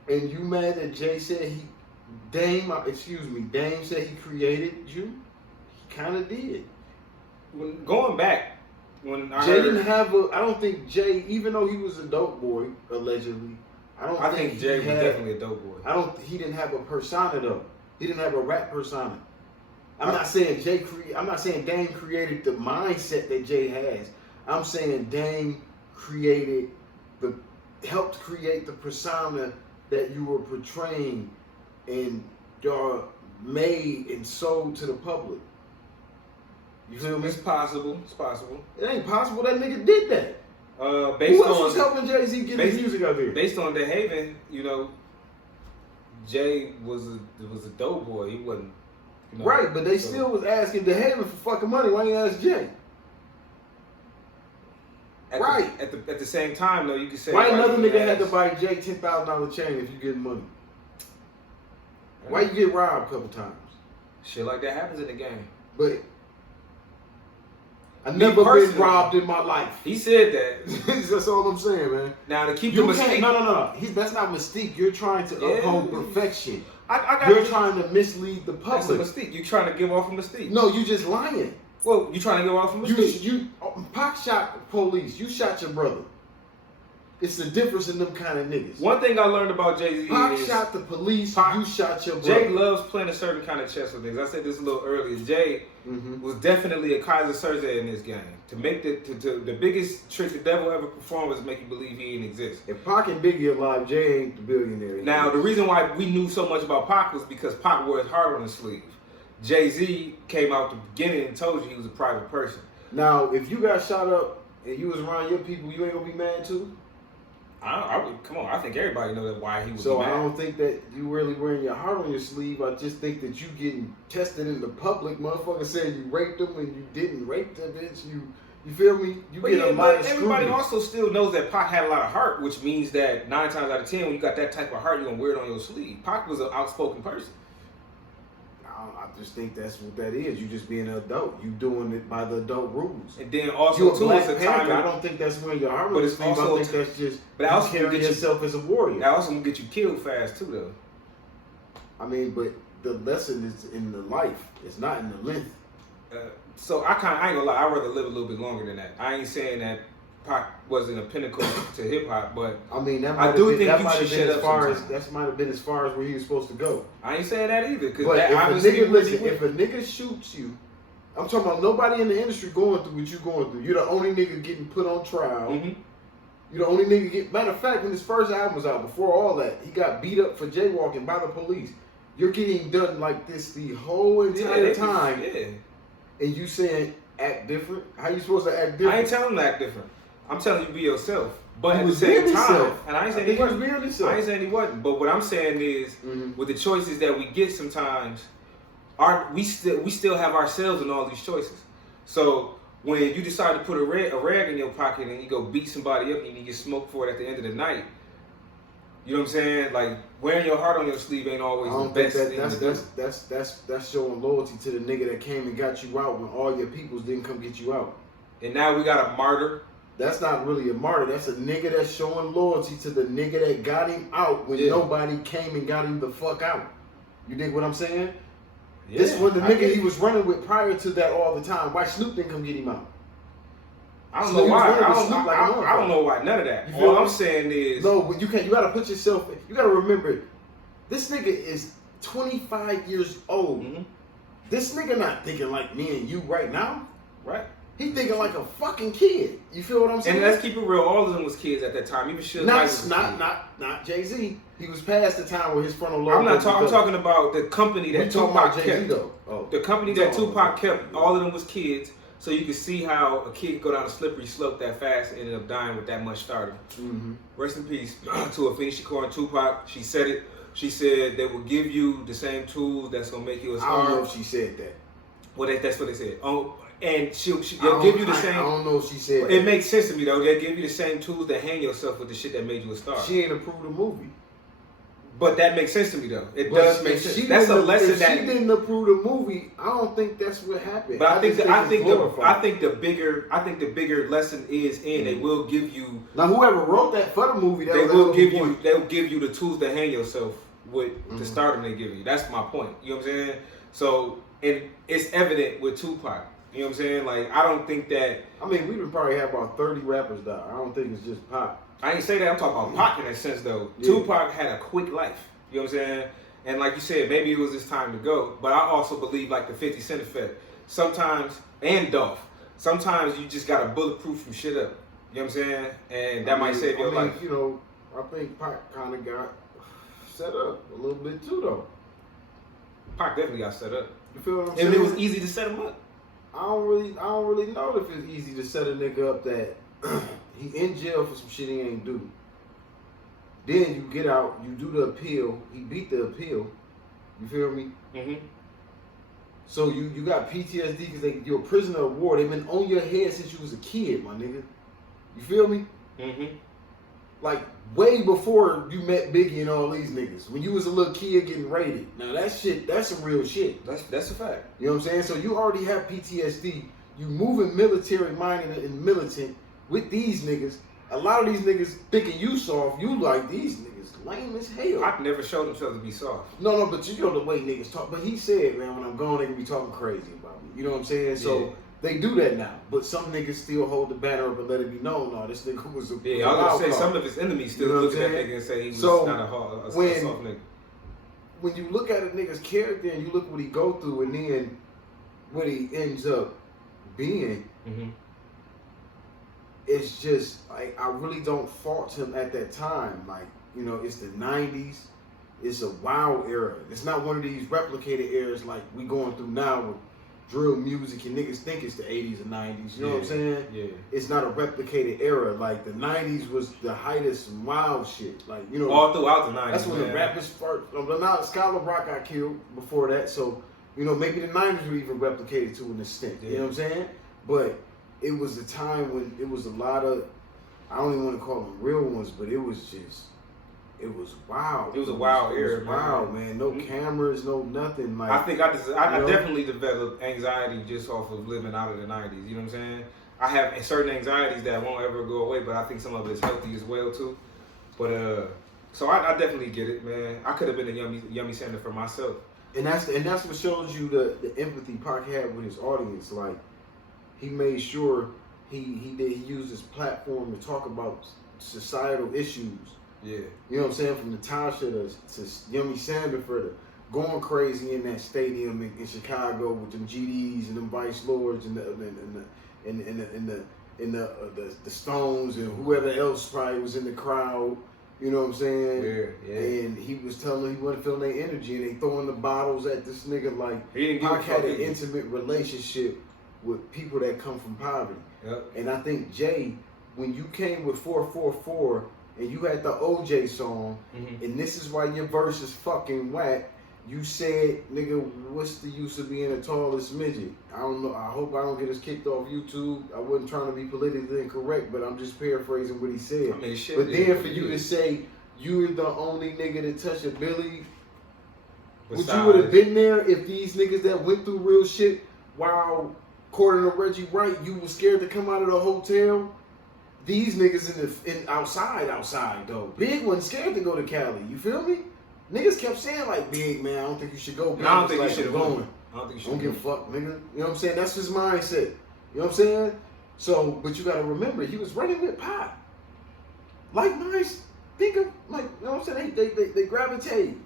and you mad that Jay said Dame said he created you? He kind of did. Going back, when Jay didn't have I don't think Jay, even though he was a dope boy allegedly, I think Jay was definitely a dope boy. He didn't have a persona though. He didn't have a rap persona. I'm not saying Dame created the mindset that Jay has. I'm saying Dame helped create the persona that you were portraying and made and sold to the public. You feel me? It's possible. It's possible. It ain't possible that nigga did that. Who else was helping Jay-Z get his music out there? Based on the Haven, Jay was a dope boy. He wasn't. Right, but they still was asking the Haven for fucking money. Why you ask Jay? At the same time, though, you could say why another nigga had to buy Jay $10,000 chain if you get money? Why you get robbed a couple times? Shit like that happens in the game. But I've never been robbed in my life. He said that. That's all I'm saying, man. Now to keep the mystique. No. That's not mystique. You're trying to uphold perfection. I You're trying to mislead the public. That's a mystique. You're trying to give off a mystique. No, you just lying. Well, you trying to give off a mystique. Pac shot police. You shot your brother. It's the difference in them kind of niggas. One thing I learned about Jay-Z Pac is shot the police. You shot your brother. Jay loves playing a certain kind of chess with things. I said this a little earlier. Jay was definitely a Kaiser Soze in this game. To make the biggest trick the devil ever performed was make you believe he didn't exist. If Pac and Biggie alive, Jay ain't the billionaire. Now the reason why we knew so much about Pac was because Pac wore his heart on his sleeve. Jay-Z came out the beginning and told you he was a private person. Now, if you got shot up and you was around your people, you ain't gonna be mad too? I would, come on, I think everybody knows why he was So mad. I don't think that you really wearing your heart on your sleeve. I just think that you getting tested in the public. Motherfucker said you raped them and you didn't rape that bitch. You feel me? You get a lot of everybody scrutiny. also still knows that Pac had a lot of heart, which means that 9 times out of 10, when you got that type of heart, you're gonna wear it on your sleeve. Pac was an outspoken person. I just think that's what that is. You just being an adult. You doing it by the adult rules. And then also too, it's a time. I don't think that's when your heart on your sleeve. I think that's just you carry yourself as a warrior. That also gonna get you killed fast too, though. I mean, but the lesson is in the life. It's not in the length. So I ain't gonna lie. I'd rather live a little bit longer than that. I ain't saying that Pac wasn't a pinnacle to hip hop, but I mean, that I do think you should shut up. That might have been as far as where he was supposed to go. I ain't saying that either. But if a nigga shoots you, I'm talking about nobody in the industry going through what you going through. You're the only nigga getting put on trial. You're the only nigga matter of fact, when his first album was out, before all that, he got beat up for jaywalking by the police. You're getting done like this the whole entire time. And you saying act different? How you supposed to act different? I ain't telling him to act different. I'm telling you be yourself. But at the same time, and I ain't saying he wasn't. I ain't saying he wasn't. But what I'm saying is, with the choices that we get sometimes, we still have ourselves in all these choices. So when you decide to put a rag in your pocket and you go beat somebody up and you get smoked for it at the end of the night, you know what I'm saying? Like wearing your heart on your sleeve ain't always the best thing to do. That's showing loyalty to the nigga that came and got you out when all your peoples didn't come get you out. And now we got a martyr. That's not really a martyr. That's a nigga that's showing loyalty to the nigga that got him out when nobody came and got him the fuck out. You dig what I'm saying? Yeah, this was the nigga he was running with prior to that all the time. Why Snoop didn't come get him out? I don't know why. I don't know why. None of that. All I'm saying is no, but you can't. You gotta put yourself. You gotta remember, this nigga is 25 years old. This nigga not thinking like me and you right now, right? He thinking like a fucking kid. You feel what I'm saying? And let's keep it real. All of them was kids at that time. Even Suge not Jay-Z. He was past the time where his frontal lobe. I'm talking about the company that Tupac kept. Oh, the company that Tupac kept. All of them was kids. So you can see how a kid could go down a slippery slope that fast and ended up dying with that much stardom. Rest in peace to Afeni Shakur and Tupac. She said it. She said they will give you the same tools that's gonna make you a star. I don't know if she said that. Well, that's what they said. And they'll give you the same. I don't know if she said it makes sense to me though. They'll give you the same tools to hang yourself with the shit that made you a star. She ain't approved the movie. But that makes sense to me though. It does make sense. That's a lesson that she didn't approve the movie. I don't think that's what happened. But I think the bigger lesson is they will give you. Now whoever wrote that for the movie, they'll give you the tools to hang yourself with the stardom they give you. That's my point. You know what I'm saying? So it's evident with Tupac. You know what I'm saying? Like I don't think that. I mean, we would probably have about 30 rappers die. I don't think it's just Pac. I ain't say that. I'm talking about Pac in that sense, though. Yeah. Tupac had a quick life. You know what I'm saying? And like you said, maybe it was his time to go. But I also believe, like the 50 Cent effect, sometimes, and Dolph, sometimes you just got to bulletproof some shit up. You know what I'm saying? And that might save your life. You know, I think Pac kind of got set up a little bit too, though. Pac definitely got set up. You feel what I'm saying? And it was easy to set him up. I don't really know if it's easy to set a nigga up that he in jail for some shit he ain't do. Then you get out, you do the appeal. He beat the appeal. You feel me? So you got PTSD because you're a prisoner of war. They've been on your head since you was a kid, my nigga. You feel me? Like way before you met Biggie and all these niggas. When you was a little kid getting raided. Now that's some real shit. That's a fact. You know what I'm saying? So you already have PTSD. you moving military minded and militant with these niggas. A lot of these niggas thinking you soft, you like these niggas lame as hell. I never showed themselves to be soft. No, but you know the way niggas talk. But he said, man, when I'm gone, they can be talking crazy about me. You know what I'm saying? So they do that now. But some niggas still hold the banner up and let it be known. No, this nigga was a I was gonna say some of his enemies still look at that nigga and say he was not a soft nigga. When you look at a nigga's character and you look what he go through and then what he ends up being, it's just like I really don't fault him at that time. Like, you know, it's the 90s. It's a wild era. It's not one of these replicated eras like we going through now with drill music and niggas think it's the 80s and 90s. You know what I'm saying? Yeah. It's not a replicated era. Like the 90s was the height of some wild shit. Like, you know, all throughout the 90s. That's when the rappers first. Now Scholar Rock got killed before that, so you know maybe the 90s were even replicated to an extent. You know what I'm saying? But it was a time when it was a lot of, I don't even want to call them real ones, but it was wild. It was a wild era, man. Wild, man. No cameras, no nothing. Like I think I definitely developed anxiety just off of living out of the 90s. You know what I'm saying? I have certain anxieties that won't ever go away, but I think some of it's healthy as well too. But so I definitely get it, man. I could have been a yummy Santa for myself. And that's what shows you the empathy Pac had with his audience. Like he made sure he used his platform to talk about societal issues. Yeah. You know what I'm saying? From Natasha to Yummy Sandifer to going crazy in that stadium in Chicago with them GDs and them Vice Lords and the Stones and whoever else probably was in the crowd. You know what I'm saying? Yeah. And he was telling them he wasn't feeling their energy and they throwing the bottles at this nigga like Pac had an intimate relationship with people that come from poverty. Yep. And I think Jay, when you came with 444 and you had the OJ song, and this is why your verse is fucking whack, you said, nigga, what's the use of being the tallest midget? I don't know. I hope I don't get us kicked off YouTube. I wasn't trying to be politically incorrect, but I'm just paraphrasing what he said. I mean, shit, but then for you to say you're the only nigga that touched a Billy, would you would have been there if these niggas that went through real shit while according to Reggie Wright, you was scared to come out of the hotel? These niggas in outside though. Big wasn't scared to go to Cali. You feel me? Niggas kept saying like, Big man, I don't think you should go. I don't think you should go. Don't give a fuck, nigga. You know what I'm saying? That's his mindset. You know what I'm saying? So, but you gotta remember, he was running with Pac. Like nice, think of like, you know what I'm saying? They gravitate.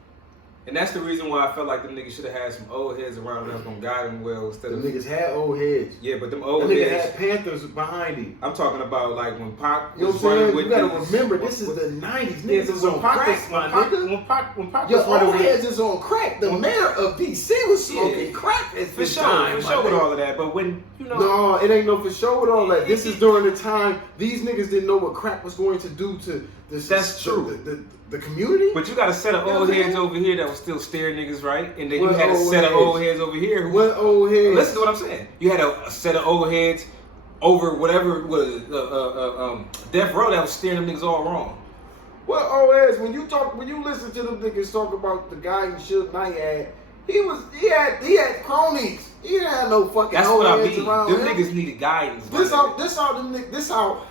And that's the reason why I felt like them niggas should have had some old heads around them that's gonna guide them well instead of. The niggas had old heads. Yeah, but them old heads. Nigga had Panthers behind him. I'm talking about like when Pac was running with. You gotta remember, this is the 90s. Niggas is on crack, my nigga. When Pac was running with. Your old heads is on crack. The mayor of DC was smoking crack at for sure with all of that. But when you know. No, it ain't no for sure with all that. This is during the time these niggas didn't know what crack was going to do to the. That's true. The community? But you got a set of old heads over here that was still staring niggas, right? And then you had a set of old heads over here. What old heads? Listen to what I'm saying. You had a set of old heads over whatever was Death Row that was staring them niggas all wrong. What old heads? When you listen to them niggas talk about the guy in Suge Knight had, he had cronies. He didn't have no fucking That's old what heads I mean. around Them him. niggas needed guidance. This how.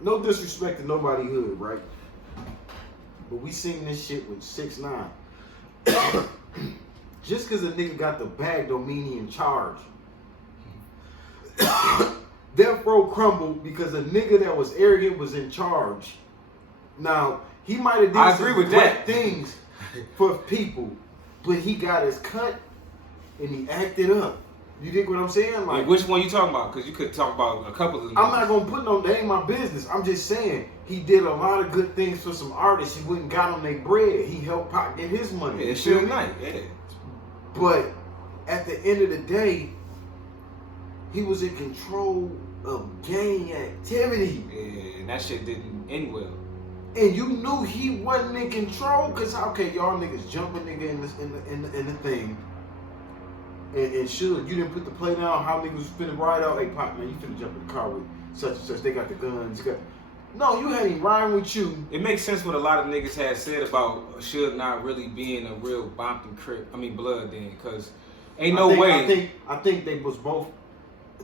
No disrespect to nobody hood, right? But we seen this shit with 6ix9ine. Just because a nigga got the bag don't mean he in charge. Death Row crumbled because a nigga that was arrogant was in charge. Now, he might have done some great things for people, but he got his cut and he acted up. You dig what I'm saying? Like, which one you talking about? Because you could talk about a couple of them. I'm not gonna put no, that ain't my business. I'm just saying he did a lot of good things for some artists. He wouldn't got them their bread. He helped Pac get his money. Yeah, Suge Knight. Yeah. But at the end of the day, he was in control of gang activity. Yeah, and that shit didn't end well. And you knew he wasn't in control because okay, y'all niggas jumping nigga in the thing. And Suge, you didn't put the play down. How niggas was finna ride out? Hey, Pac, man, you finna jump in the car with such and such. They got the guns. No, you had him riding with you. It makes sense what a lot of niggas had said about Suge not really being a real Bompton Crip. I mean, blood then, because ain't no way. I think they was both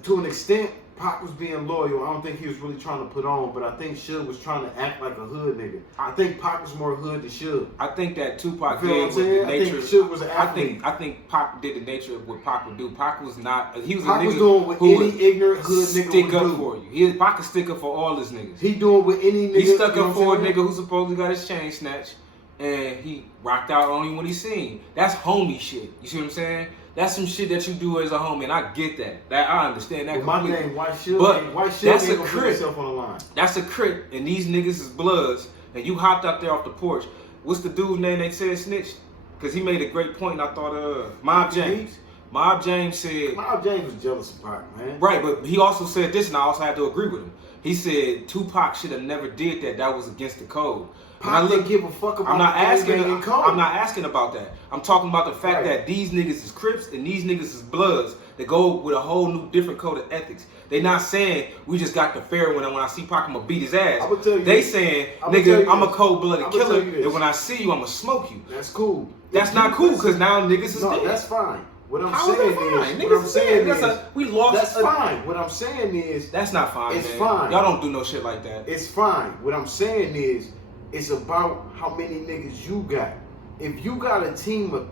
to an extent, Pac was being loyal. I don't think he was really trying to put on, but I think Suge was trying to act like a hood nigga. I think Pac was more hood than Suge. I think that Tupac You feel did what I'm with the saying? I nature. think Suge was an athlete. I think Pac did the nature of what Pac would do. Pac was not. He was Pac a nigga was doing what who any would ignorant hood nigga stick would up do. for you. Pac could stick up for all his niggas. He doing what any nigga. He stuck you know up what for a I'm saying? nigga who supposedly got his chain snatched, and he rocked out only when he seen. That's homie shit. You see what I'm saying? That's some shit that you do as a homie, and I get that. That I understand that. Well, my completely. name, White Suge. But White Suge that's ain't a gonna put crit. himself on the line. That's a crit, and these niggas is bloods, and you hopped out there off the porch. What's the dude's name they said snitched? Because he made a great point, and I thought, Mob James. Mob James said... Mob James was jealous of Pac, man. Right, but he also said this, and I also have to agree with him. He said Tupac should have never did that. That was against the code. Pac didn't give a fuck about I'm not asking. code. I'm not asking about that. I'm talking about the fact that these niggas is Crips and these niggas is Bloods that go with a whole new different code of ethics. They not saying we just got the fair one, and when I see Pac, I'm gonna beat his ass. I would tell you they this. saying, I would nigga, tell you I'm a this. cold-blooded I would tell killer, you this. and when I see you, I'm gonna smoke you. That's cool. That's not cool because now niggas is No, dead. that's fine. What I'm How is saying that fine? is, Niggas what I'm is saying dead. is, We lost. that's fine. What I'm saying is, That's not fine, it's man. fine. Y'all don't do no shit like that. it's fine. What I'm saying is, it's about how many niggas you got. If you got a team of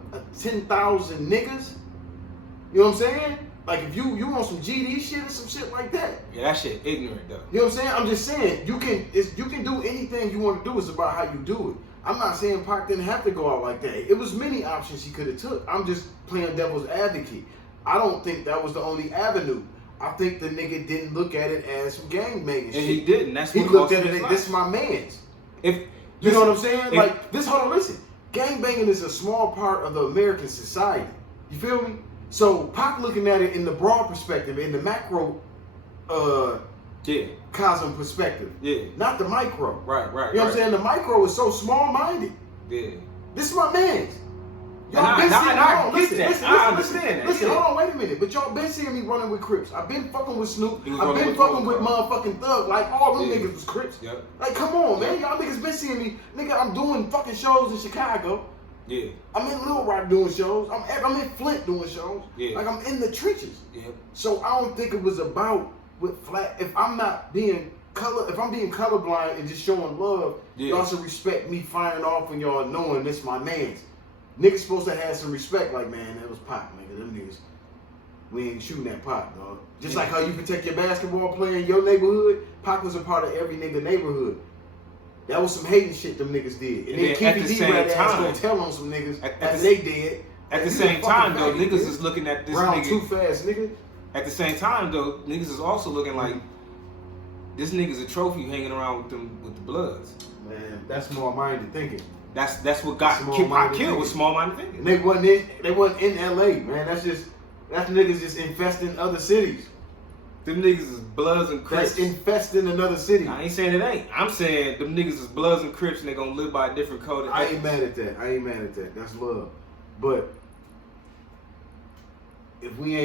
10,000 niggas, you know what I'm saying? Like if you on some GD shit or some shit like that. Yeah, that shit ignorant though. You know what I'm saying? I'm just saying you can do anything you want to do. It's about how you do it. I'm not saying Pac didn't have to go out like that. It was many options he could have took. I'm just playing devil's advocate. I don't think that was the only avenue. I think the nigga didn't look at it as some gangbanging shit. And he didn't. That's He what looked cost at him it his as this life. is my man's. If You know what I'm saying? Like this. Hold on, listen. Gangbanging is a small part of the American society. You feel me? So Pac looking at it in the broad perspective, in the macro, yeah, cosm perspective, yeah, not the micro. right. You know what I'm saying? The micro is so small-minded. Yeah. This is my man's. And I get that. I understand that. Listen, Yeah. hold on, wait a minute. But y'all been seeing me running with Crips. I've been fucking with Snoop. He was I've running been with fucking Snoop. with motherfucking Thug. Like all them Yeah. niggas was Crips. Yep. Like, come on, man. Y'all niggas been seeing me. Nigga, I'm doing fucking shows in Chicago. Yeah. I'm in Little Rock doing shows. I'm in Flint doing shows. Yeah. Like I'm in the trenches. Yeah. So I don't think it was about with flat. If I'm being colorblind and just showing love, Yeah. y'all should respect me firing off and y'all knowing this my man's. Niggas supposed to have some respect. Like, man, that was Pac, nigga. Them niggas, we ain't shooting that Pac, dog. Just Yeah. like how you protect your basketball player in your neighborhood, Pac was a part of every nigga neighborhood. That was some hating shit them niggas did. And then at Keefy the D same rat ass time- gonna tell on some niggas At after the- they did. At the You same a time, fucking though, faggot, niggas bitch. is looking at this Round too nigga. fast, nigga. At the same time, though, niggas is also looking like this nigga's a trophy hanging around with them with the Bloods. Man, that's small-minded thinking. That's what got Small-minded Pac killed thinking. was small-minded thinking. And they wasn't in LA, man. That's niggas just infesting other cities. Them niggas is Bloods and Crips. That's infesting another city. I ain't saying it ain't. I'm saying them niggas is Bloods and Crips and they gonna live by a different code. of I ethics. ain't mad at that. That's love. But if we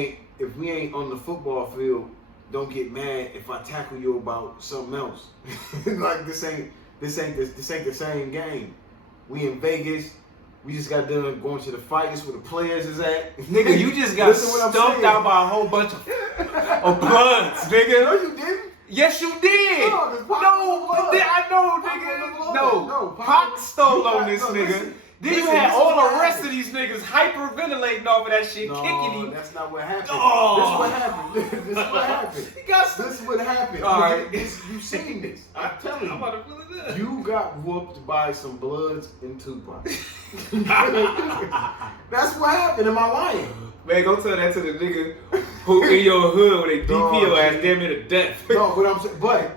ain't on the football field, don't get mad if I tackle you about something else. Like this ain't the same game. We in Vegas. We just got done going to the fight. This where the players is at. Nigga, you just got Listen what I'm stumped saying. out by a whole bunch of Bloods, nigga. No, you didn't. Yes, you did. No, 'cause Pac No, was the blood. I know, Pac was the nigga. blood. No, No, Pac stole you on got- this no, nigga. listen. Then you Listen, had this all is what the rest happened. of these niggas hyperventilating off of that shit, No, kicking you. that's not what happened. Oh. This is what happened. This is what happened. He got This is what happened. All right. You seen this. I'm telling I'm you. about to pull it up. You got whooped by some Bloods and Tupac. That's what happened. Am I lying? Man, go tell that to the nigga who in your hood where they No, DP your ass man. damn near to death. No, but I'm saying, but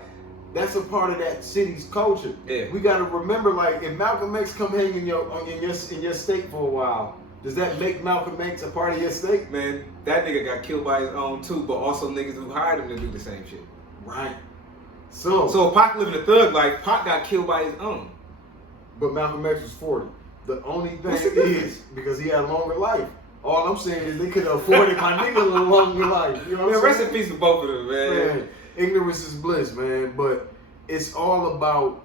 that's a part of that city's culture. Yeah. We got to remember, like, if Malcolm X come hang in your state for a while, does that make Malcolm X a part of your state? Man, that nigga got killed by his own too, but also niggas who hired him to do the same shit. Right. So So Pac living a thug life, Pac got killed by his own. but Malcolm X was 40. The only thing What's the difference? is because he had a longer life. All I'm saying is they could have afforded my nigga a little longer life. You know what Man, I'm rest saying? in peace to both of them, man. Man, ignorance is bliss, man. But it's all about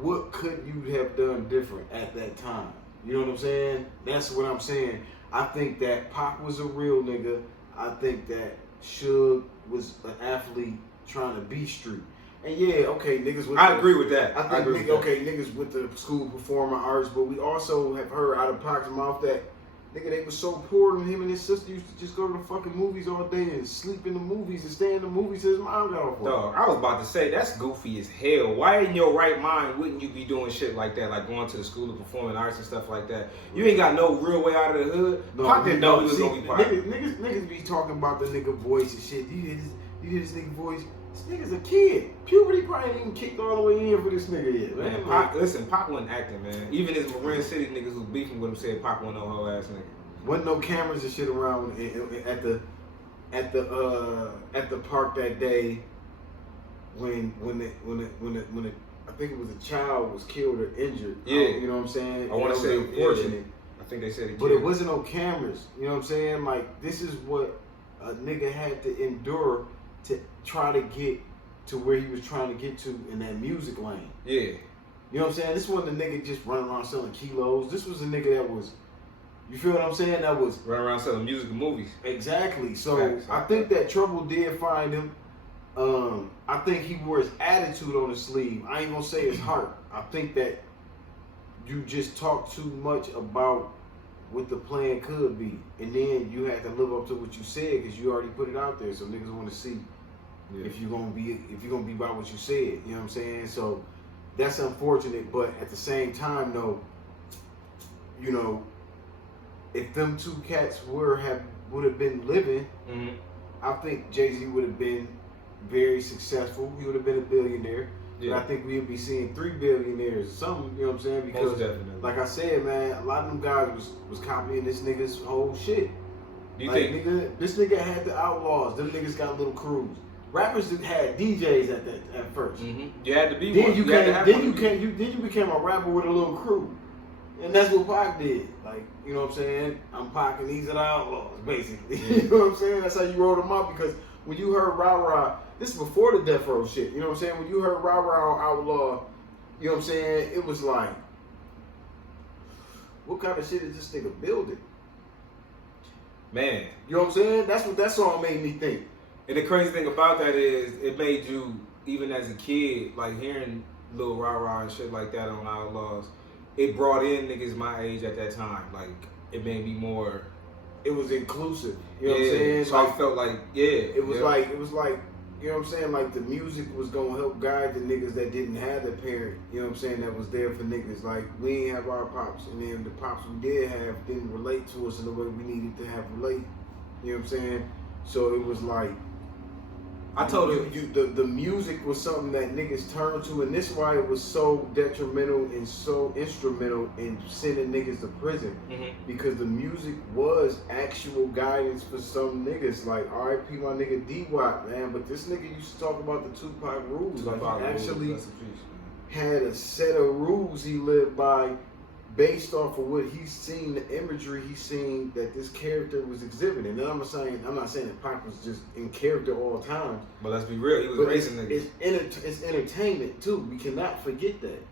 what could you have done different at that time. You know what I'm saying? That's what I'm saying. I think that Pac was a real nigga. I think that Suge was an athlete trying to be street. And yeah, okay, niggas with I agree with that. I think niggas with the school performing arts, but we also have heard out of Pac's mouth that nigga, they was so poor that him and his sister used to just go to the fucking movies all day and sleep in the movies and stay in the movies till his mom got off work. Dog, I was about to say, that's goofy as hell. Why in your right mind wouldn't you be doing shit like that, like going to the school of performing arts and stuff like that? You ain't got no real way out of the hood. No, Pac didn't know he was gonna be popular. Niggas be talking about the nigga voice and shit. You hear this nigga voice? This nigga's a kid. Puberty probably ain't even kicked all the way in for this nigga yet, man. Pac, listen, Pac wasn't acting, man. Even his Marin City niggas who beefing with him said Pac wasn't no whole ass nigga. Wasn't no cameras and shit around at the park that day when I think it was a child was killed or injured. Yeah, you know what I'm saying. I want to say unfortunate. Yeah. I think they said it. But it wasn't no cameras. You know what I'm saying? Like this is what a nigga had to endure to try to get to where he was trying to get to in that music lane. Yeah. You know what I'm saying? This wasn't a nigga just running around selling kilos. This was a nigga that was. You feel what I'm saying? That was running around selling music and movies. Exactly. So I think that Trouble did find him. I think he wore his attitude on his sleeve. I ain't gonna say his heart. I think that you just talk too much about what the plan could be, and then you had to live up to what you said because you already put it out there. So niggas want to see if you're gonna be about what you said. You know what I'm saying? So that's unfortunate, but at the same time, though, you know. If them two cats would have been living, I think Jay-Z would have been very successful. He would have been a billionaire. Yeah. But I think we would be seeing 3 billionaires or something, you know what I'm saying? Because like I said, man, a lot of them guys was copying this nigga's whole shit. Do you think this nigga had the Outlaws, them niggas got little crews. Rappers had DJs at first. You had to be then one. You became a rapper with a little crew. And that's what Pac did. Like, you know what I'm saying? I'm Pac and these are the Outlaws, basically. You know what I'm saying? That's how you wrote them out because when you heard Rah Rah, this is before the Death Row shit. You know what I'm saying? When you heard Rah Rah on Outlaw, you know what I'm saying? It was like, what kind of shit is this nigga building? Man. You know what I'm saying? That's what that song made me think. And the crazy thing about that is it made you, even as a kid, like hearing Lil Rah Rah and shit like that on Outlaws, it brought in niggas my age at that time. Like, it made me more... It was inclusive. You know what I'm saying? So I felt like, It was like, you know what I'm saying? Like, the music was going to help guide the niggas that didn't have the parent, you know what I'm saying, that was there for niggas. Like, we ain't have our pops. And then the pops we did have didn't relate to us in the way we needed to have relate. You know what I'm saying? So it was like... I told the music was something that niggas turned to, and this is why it was so detrimental and so instrumental in sending niggas to prison. Because the music was actual guidance for some niggas. Like, R.I.P. my nigga D-Watt, man. But this nigga used to talk about the Tupac rules. Like, he actually had a set of rules he lived by based off of what he's seen, the imagery he's seen that this character was exhibiting. And I'm not saying that Pac was just in character all the time. But let's be real, he was racing niggas. It's entertainment too. We cannot forget that.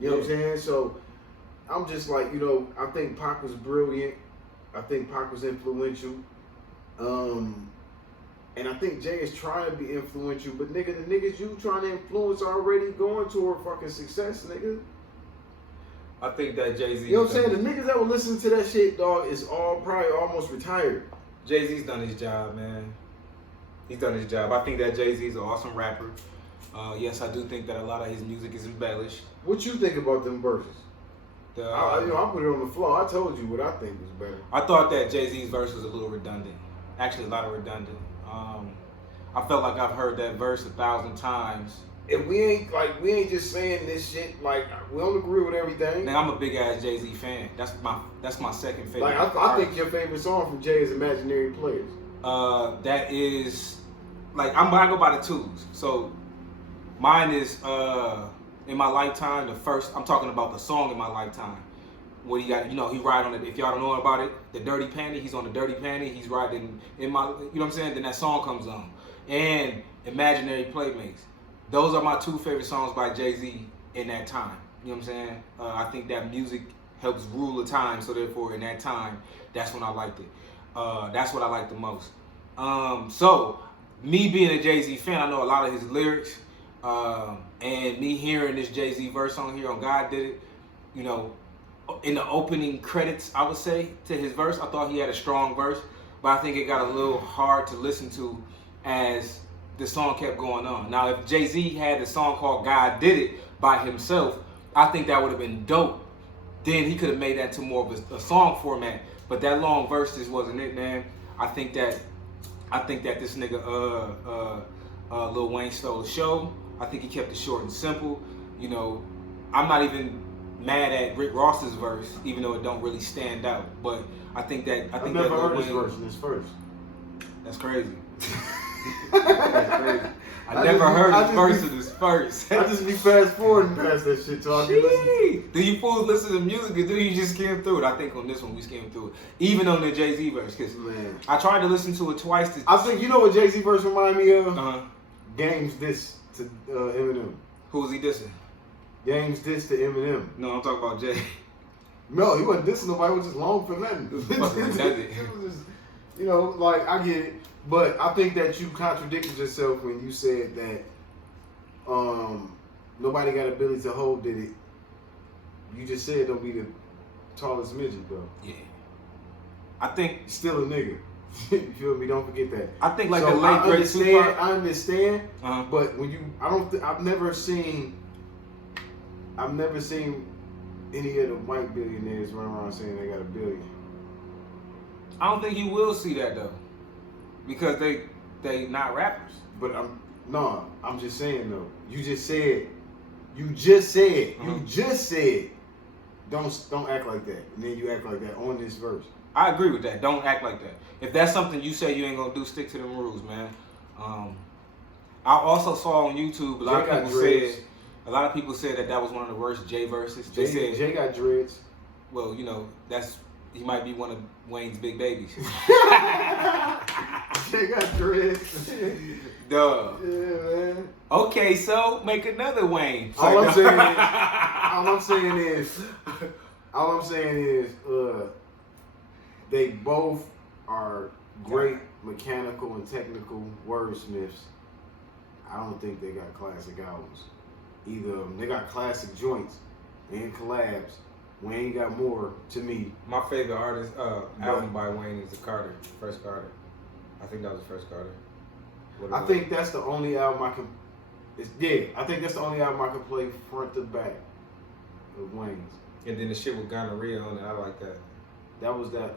You know what I'm saying? So I'm just like, you know, I think Pac was brilliant. I think Pac was influential. And I think Jay is trying to be influential, but nigga, the niggas you trying to influence already going toward fucking success, nigga. I think that Jay-Z... You know what I'm saying? The niggas that were listening to that shit, dog, is all probably almost retired. Jay-Z's done his job, man. He's done his job. I think that Jay-Z's an awesome rapper. Yes, I do think that a lot of his music is embellished. What you think about them verses? I put it on the floor. I told you what I think was better. I thought that Jay-Z's verse was a little redundant. Actually, a lot of redundant. I felt like I've heard that verse 1,000 times. And we ain't just saying this shit, like, we don't agree with everything. Man, I'm a big ass Jay-Z fan. That's my second favorite. Like, I think your favorite song from Jay is Imaginary Players. That is, like, I go by the twos. So mine is In My Lifetime, the first, I'm talking about the song In My Lifetime. What he got, you know, he ride on it. If y'all don't know about it, the Dirty Panty, he's on the Dirty Panty. He's riding in my, you know what I'm saying? Then that song comes on. And Imaginary Playmates. Those are my 2 favorite songs by Jay-Z in that time. You know what I'm saying? I think that music helps rule the time. So therefore, in that time, that's when I liked it. That's what I like the most. So me being a Jay-Z fan, I know a lot of his lyrics, and me hearing this Jay-Z verse on here on God Did It, you know, in the opening credits, I would say, to his verse, I thought he had a strong verse, but I think it got a little hard to listen to as the song kept going on. Now, if Jay-Z had a song called God Did It by himself, I think that would have been dope. Then he could have made that to more of a song format. But that long verse just wasn't it, man. I think that this nigga Lil Wayne stole the show. I think he kept it short and simple. You know, I'm not even mad at Rick Ross's verse, even though it don't really stand out. But I've never heard his verse in his first. That's crazy. That's crazy. I never heard his verse in his first. I just be fast forwarding past that shit till I can listen. Do you fools listen to music or do you just skim through it? I think on this one we skimmed through it. Even on the Jay-Z verse. Because I tried to listen to it twice. I think, you know what Jay-Z verse remind me of? Uh-huh. Games diss to Eminem. Who was he dissing? Games diss to Eminem. No, I'm talking about Jay. No, he wasn't dissing nobody. It was just long for nothing. It was redundant. It was just, you know, like, I get it. But I think that you contradicted yourself when you said that nobody got ability to hold did it. You just said don't be the tallest midget, bro. Yeah. I think still a nigga. You feel me? Don't forget that. I think like so the late great Tupac. I understand. Uh-huh. But when you, I've never seen any of the white billionaires run around saying they got a billion. I don't think you will see that though. Because they not rappers. But I'm just saying though. You just said, don't act like that. And then you act like that on this verse. I agree with that. Don't act like that. If that's something you say you ain't gonna do, stick to them rules, man. I also saw on YouTube a lot of people said that was one of the worst Jay verses. They said Jay got dreads. Well, you know, he might be one of Wayne's big babies. Jay got dreads. Duh. Yeah, man. Okay, so make another Wayne. All I'm saying is, they both are great mechanical and technical wordsmiths. I don't think they got classic albums. Either of them. They got classic joints and collabs. Wayne got more to me. My favorite artist album by Wayne is the First Carter. I think that was the First Carter. I think that's the only album I can. I think that's the only album I can play front to back of Wayne's. And then the shit with gonorrhea on it, I like that. That was that.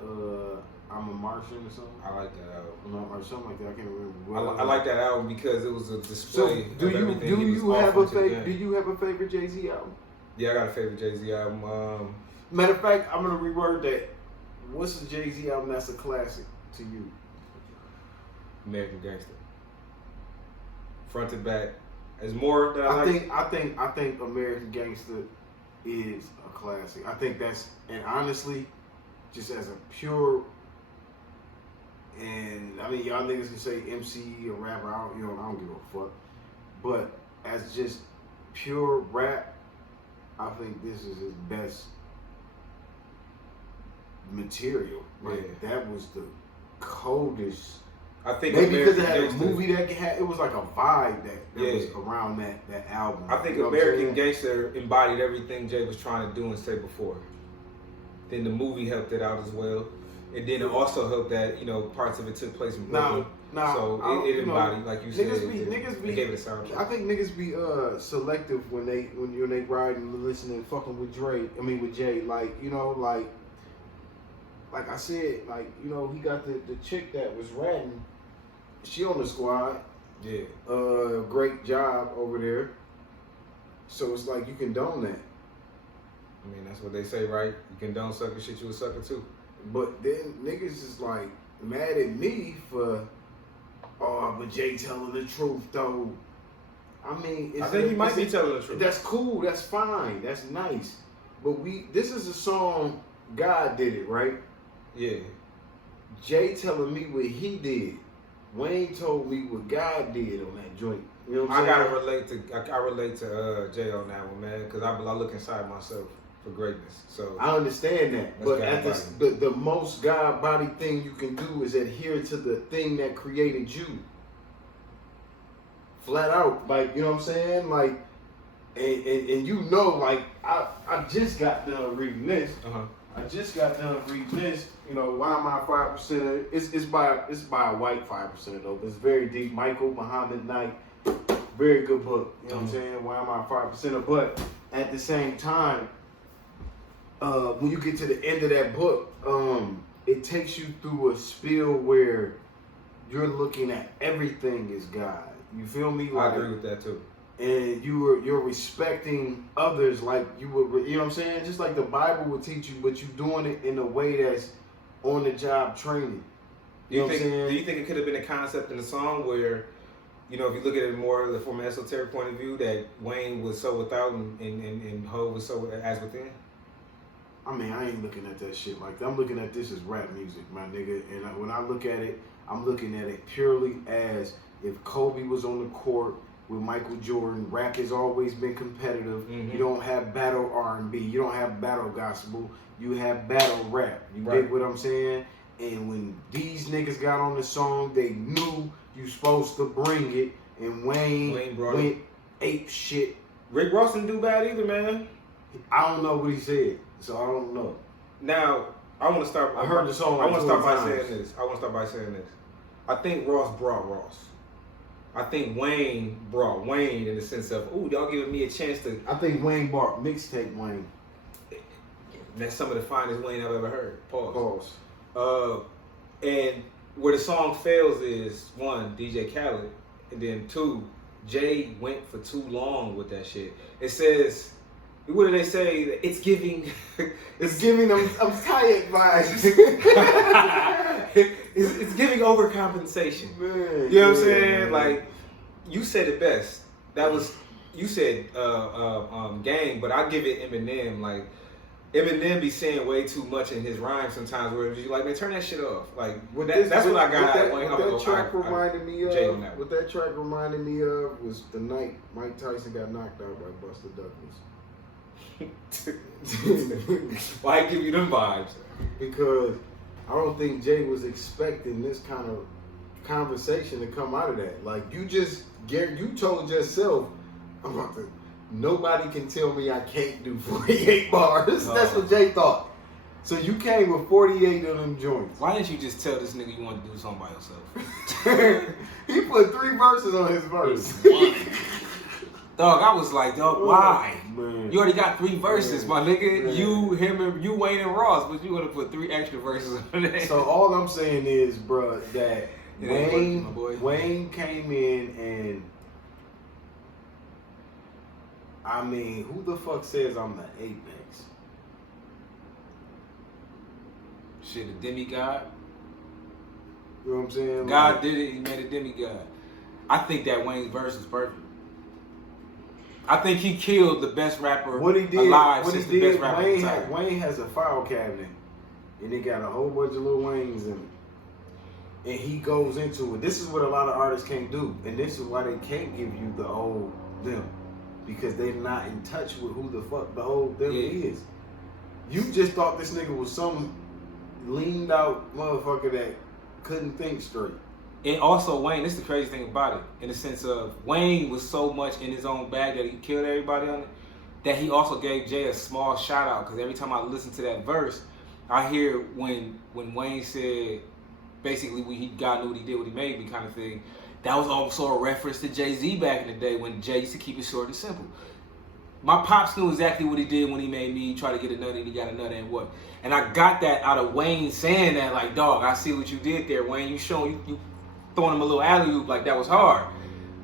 I'm a Martian or something. I like that album. Or something like that. I can't remember. I like that album because it was a display. So do you have a favorite Jay-Z album? Yeah, I got a favorite Jay-Z album. Matter of fact, I'm gonna reword that. What's the Jay-Z album that's a classic to you? American Gangster. Front to back. There's more that I like. I think American Gangster is a classic. I think that's, and honestly, just as a pure, and I mean y'all niggas can say MC or rapper, I don't give a fuck. But as just pure rap, I think this is his best material. Like that was the coldest. I think maybe because it had a movie that had, it was like a vibe that was around that album. I think American Gangster embodied everything Jay was trying to do and say before. Then the movie helped it out as well, and then it also helped that parts of it took place in Brooklyn. So it embodied, like you said. Niggas be gave it a soundtrack. I think niggas be selective when they riding and listening, fucking with with Jay. Like I said, he got the chick that was ratting. She on the squad. Yeah. Great job over there. So it's like you condone that. I mean, that's what they say, right? You condone sucker shit, you a sucker too. But then niggas is like mad at me for, but Jay telling the truth though. I mean, I think he might be telling the truth. That's cool. That's fine. That's nice. But this is a song. God did it, right? Yeah. Jay telling me what he did. Wayne told me what God did on that joint. You know what I'm saying? I relate to Jay on that one, man, because I look inside myself for greatness. So I understand that, but at God the most God body thing you can do is adhere to the thing that created you. Flat out, like, you know what I'm saying? Like, and you know, like, I just got done reading this. I just got done reading this. You know, why am I 5%? It's by a white 5% though, but it's very deep. Michael Muhammad Knight, very good book. You know what I'm saying? Why am I 5%? But at the same time, when you get to the end of that book, it takes you through a spiel where you're looking at everything as God. You feel me? Like, I agree with that too. And you're respecting others like you would, you know what I'm saying? Just like the Bible would teach you, but you're doing it in a way that's on the job training. You know what I'm saying? Do you think it could have been a concept in the song where, you know, if you look at it more from an esoteric point of view, that Wayne was so without and Ho was so as within? I mean, I ain't looking at that shit like that. I'm looking at this as rap music, my nigga. And when I look at it, I'm looking at it purely as if Kobe was on the court with Michael Jordan. Rap has always been competitive. You don't have battle R&B. You don't have battle gospel. You have battle rap. You dig what I'm saying? And when these niggas got on the song, they knew you supposed to bring it. And Wayne went ape shit. Rick Ross didn't do bad either, man. I don't know what he said, so I don't know. Now, I want to start. I heard the song. I want to start by saying this. I think Ross brought Ross. I think Wayne brought Wayne in the sense of, ooh, y'all giving me a chance to. I think Wayne brought mixtape Wayne. That's some of the finest Wayne I've ever heard. Pause. And where the song fails is, one, DJ Khaled, and then two, Jay went for too long with that shit. It says, what do they say? It's giving. It's giving them. I'm tired vibes. It's giving overcompensation. Man, you know what I'm saying? Man. Like, you said it best. That was, you said gang, but I give it Eminem. Like, Eminem be saying way too much in his rhymes sometimes where you're like, man, turn that shit off. Like, what I got. What that track reminded me of was the night Mike Tyson got knocked out by Buster Douglas. Why give you them vibes? Because I don't think Jay was expecting this kind of conversation to come out of that. Like, you told yourself, nobody can tell me I can't do 48 bars. That's what Jay thought. So you came with 48 of them joints. Why didn't you just tell this nigga you want to do something by yourself? He put 3 verses on his verse. Dog, I was like, dog, why? Man. You already got 3 verses, my nigga. Man. You, him, and you, Wayne, and Ross, but you gonna put 3 extra verses on there. So all I'm saying is, bro, that Wayne came in and, I mean, who the fuck says I'm the apex? Shit, a demigod. You know what I'm saying? God did it. He made a demigod. I think that Wayne's verse is perfect. I think he killed the best rapper alive since the best rapper alive. Wayne has a file cabinet, and it got a whole bunch of Lil Waynes in it. And he goes into it. This is what a lot of artists can't do, and this is why they can't give you the old them, because they're not in touch with who the fuck the old them is. You just thought this nigga was some leaned out motherfucker that couldn't think straight. And also, Wayne, this is the crazy thing about it, in the sense of Wayne was so much in his own bag that he killed everybody on it, that he also gave Jay a small shout out. Because every time I listen to that verse, I hear when Wayne said, basically, when God knew what he did, what he made me kind of thing, that was also a reference to Jay-Z back in the day when Jay used to keep it short and simple. My pops knew exactly what he did when he made me try to get a nut and he got a nut and what. And I got that out of Wayne saying that, like, dog, I see what you did there, Wayne. You showing you throwing him a little alley-oop, like, that was hard.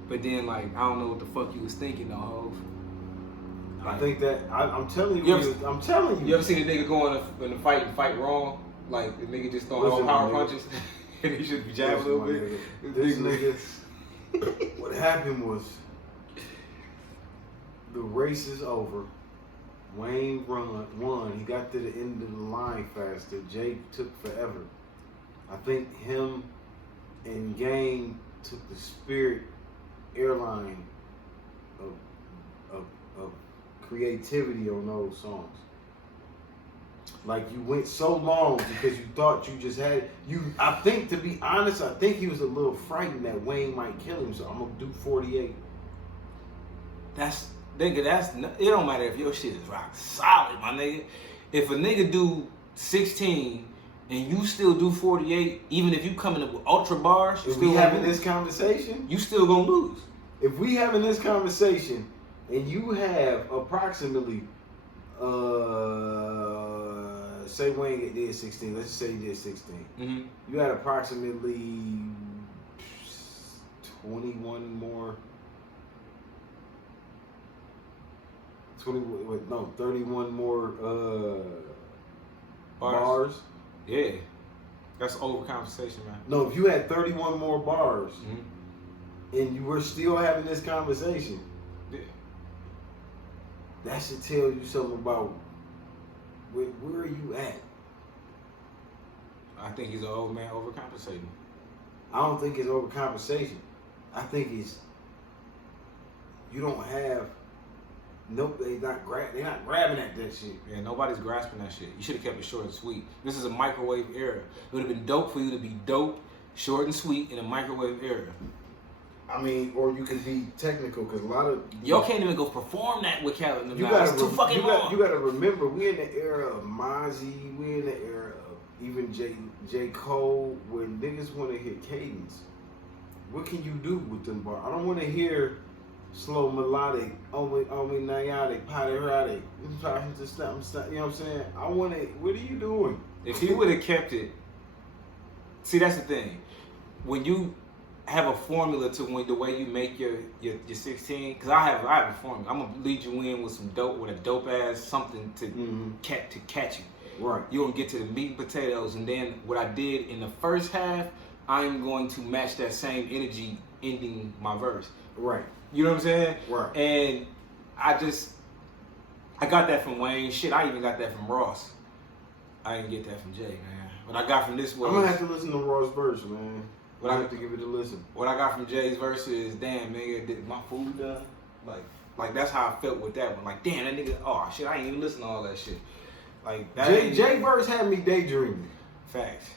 But then, like, I don't know what the fuck you was thinking, though, Hov. Like, I think that, I'm telling you. I'm telling you. You ever seen a nigga go in a fight and fight wrong? Like, the nigga just throwing all power punches and he should be jabbing a little bit? This nigga, what happened was, the race is over. Wayne won. He got to the end of the line faster. Jay took forever. I think him and Game took the Spirit airline of creativity on those songs. Like you went so long because you thought you just had you. I think, to be honest, I think he was a little frightened that Wayne might kill him. So I'm gonna do 48. That's nigga. It don't matter if your shit is rock solid, my nigga. If a nigga do 16 and you still do 48, even if you coming up with ultra bars, if we having this conversation, you still gonna lose. If we having this conversation and you have approximately, say Wayne did 16. Let's just say he did 16. Mm-hmm. You had approximately 21 more. 31 more bars. Yeah, that's overcompensation, man. No, if you had 31 more bars, and you were still having this conversation, yeah, that should tell you something about where are you at. I think he's an old man overcompensating. I don't think it's overcompensation. I think it's you don't have. Nope, they're not grabbing at that shit. Yeah, nobody's grasping that shit. You should have kept it short and sweet. This is a microwave era. It would have been dope for you to be dope, short and sweet in a microwave era. I mean, or you could be technical, because a lot of y'all can't even go perform that with Khaled. It's too fucking long. You gotta remember, we in the era of Mozzie, we in the era of even J. Cole, where niggas want to hit cadence. What can you do with them bars? I don't want to hear slow melodic, only niotic, polyrotic. You know what I'm saying? I want it. What are you doing? If he would have kept it, see, that's the thing. When you have a formula to the way you make your 16, because I have a formula. I'm gonna lead you in with a dope ass something to catch you. Right. You're gonna get to the meat and potatoes, and then what I did in the first half, I'm going to match that same energy ending my verse. Right. You know what I'm saying? Right. And I got that from Wayne. Shit, I even got that from Ross. I didn't get that from Jay, man. What I got from this was... I'm going to have to listen to Ross' verse, man. I have to give it a listen. What I got from Jay's verse is, damn, nigga, did my food done? Like that's how I felt with that one. Like, damn, that nigga, oh, shit, I ain't even listen to all that shit. Like, that Jay verse had me daydreaming. Facts.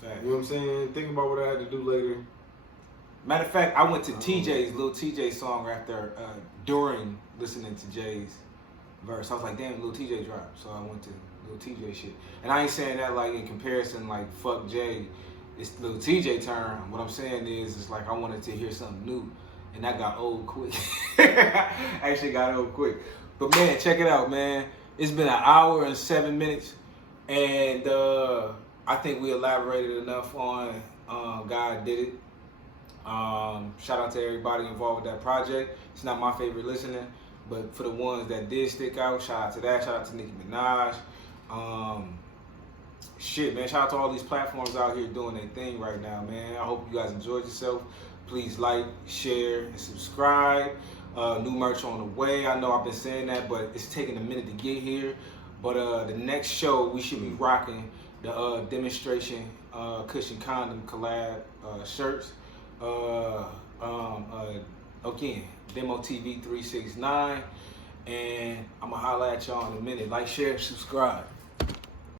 You know what I'm saying? Thinking about what I had to do later. Matter of fact, I went to Lil TJ song after, during listening to Jay's verse. I was like, damn, Lil TJ dropped. So I went to Lil TJ shit. And I ain't saying that like in comparison, like, fuck Jay. It's Lil TJ turn. What I'm saying is, it's like I wanted to hear something new. And that got old quick. Actually got old quick. But man, check it out, man. It's been 1 hour and 7 minutes. And I think we elaborated enough on God Did It. Shout out to everybody involved with that project. It's not my favorite listening, but for the ones that did stick out, shout out to that. Shout out to Nicki Minaj. Shit, man. Shout out to all these platforms out here doing their thing right now, man. I hope you guys enjoyed yourself. Please like, share, and subscribe. New merch on the way. I know I've been saying that, but it's taking a minute to get here. But the next show, we should be rocking the demonstration cushion condom collab shirts. Again, Demo TV 369, and I'm gonna holla at y'all in a minute. Like, share, subscribe.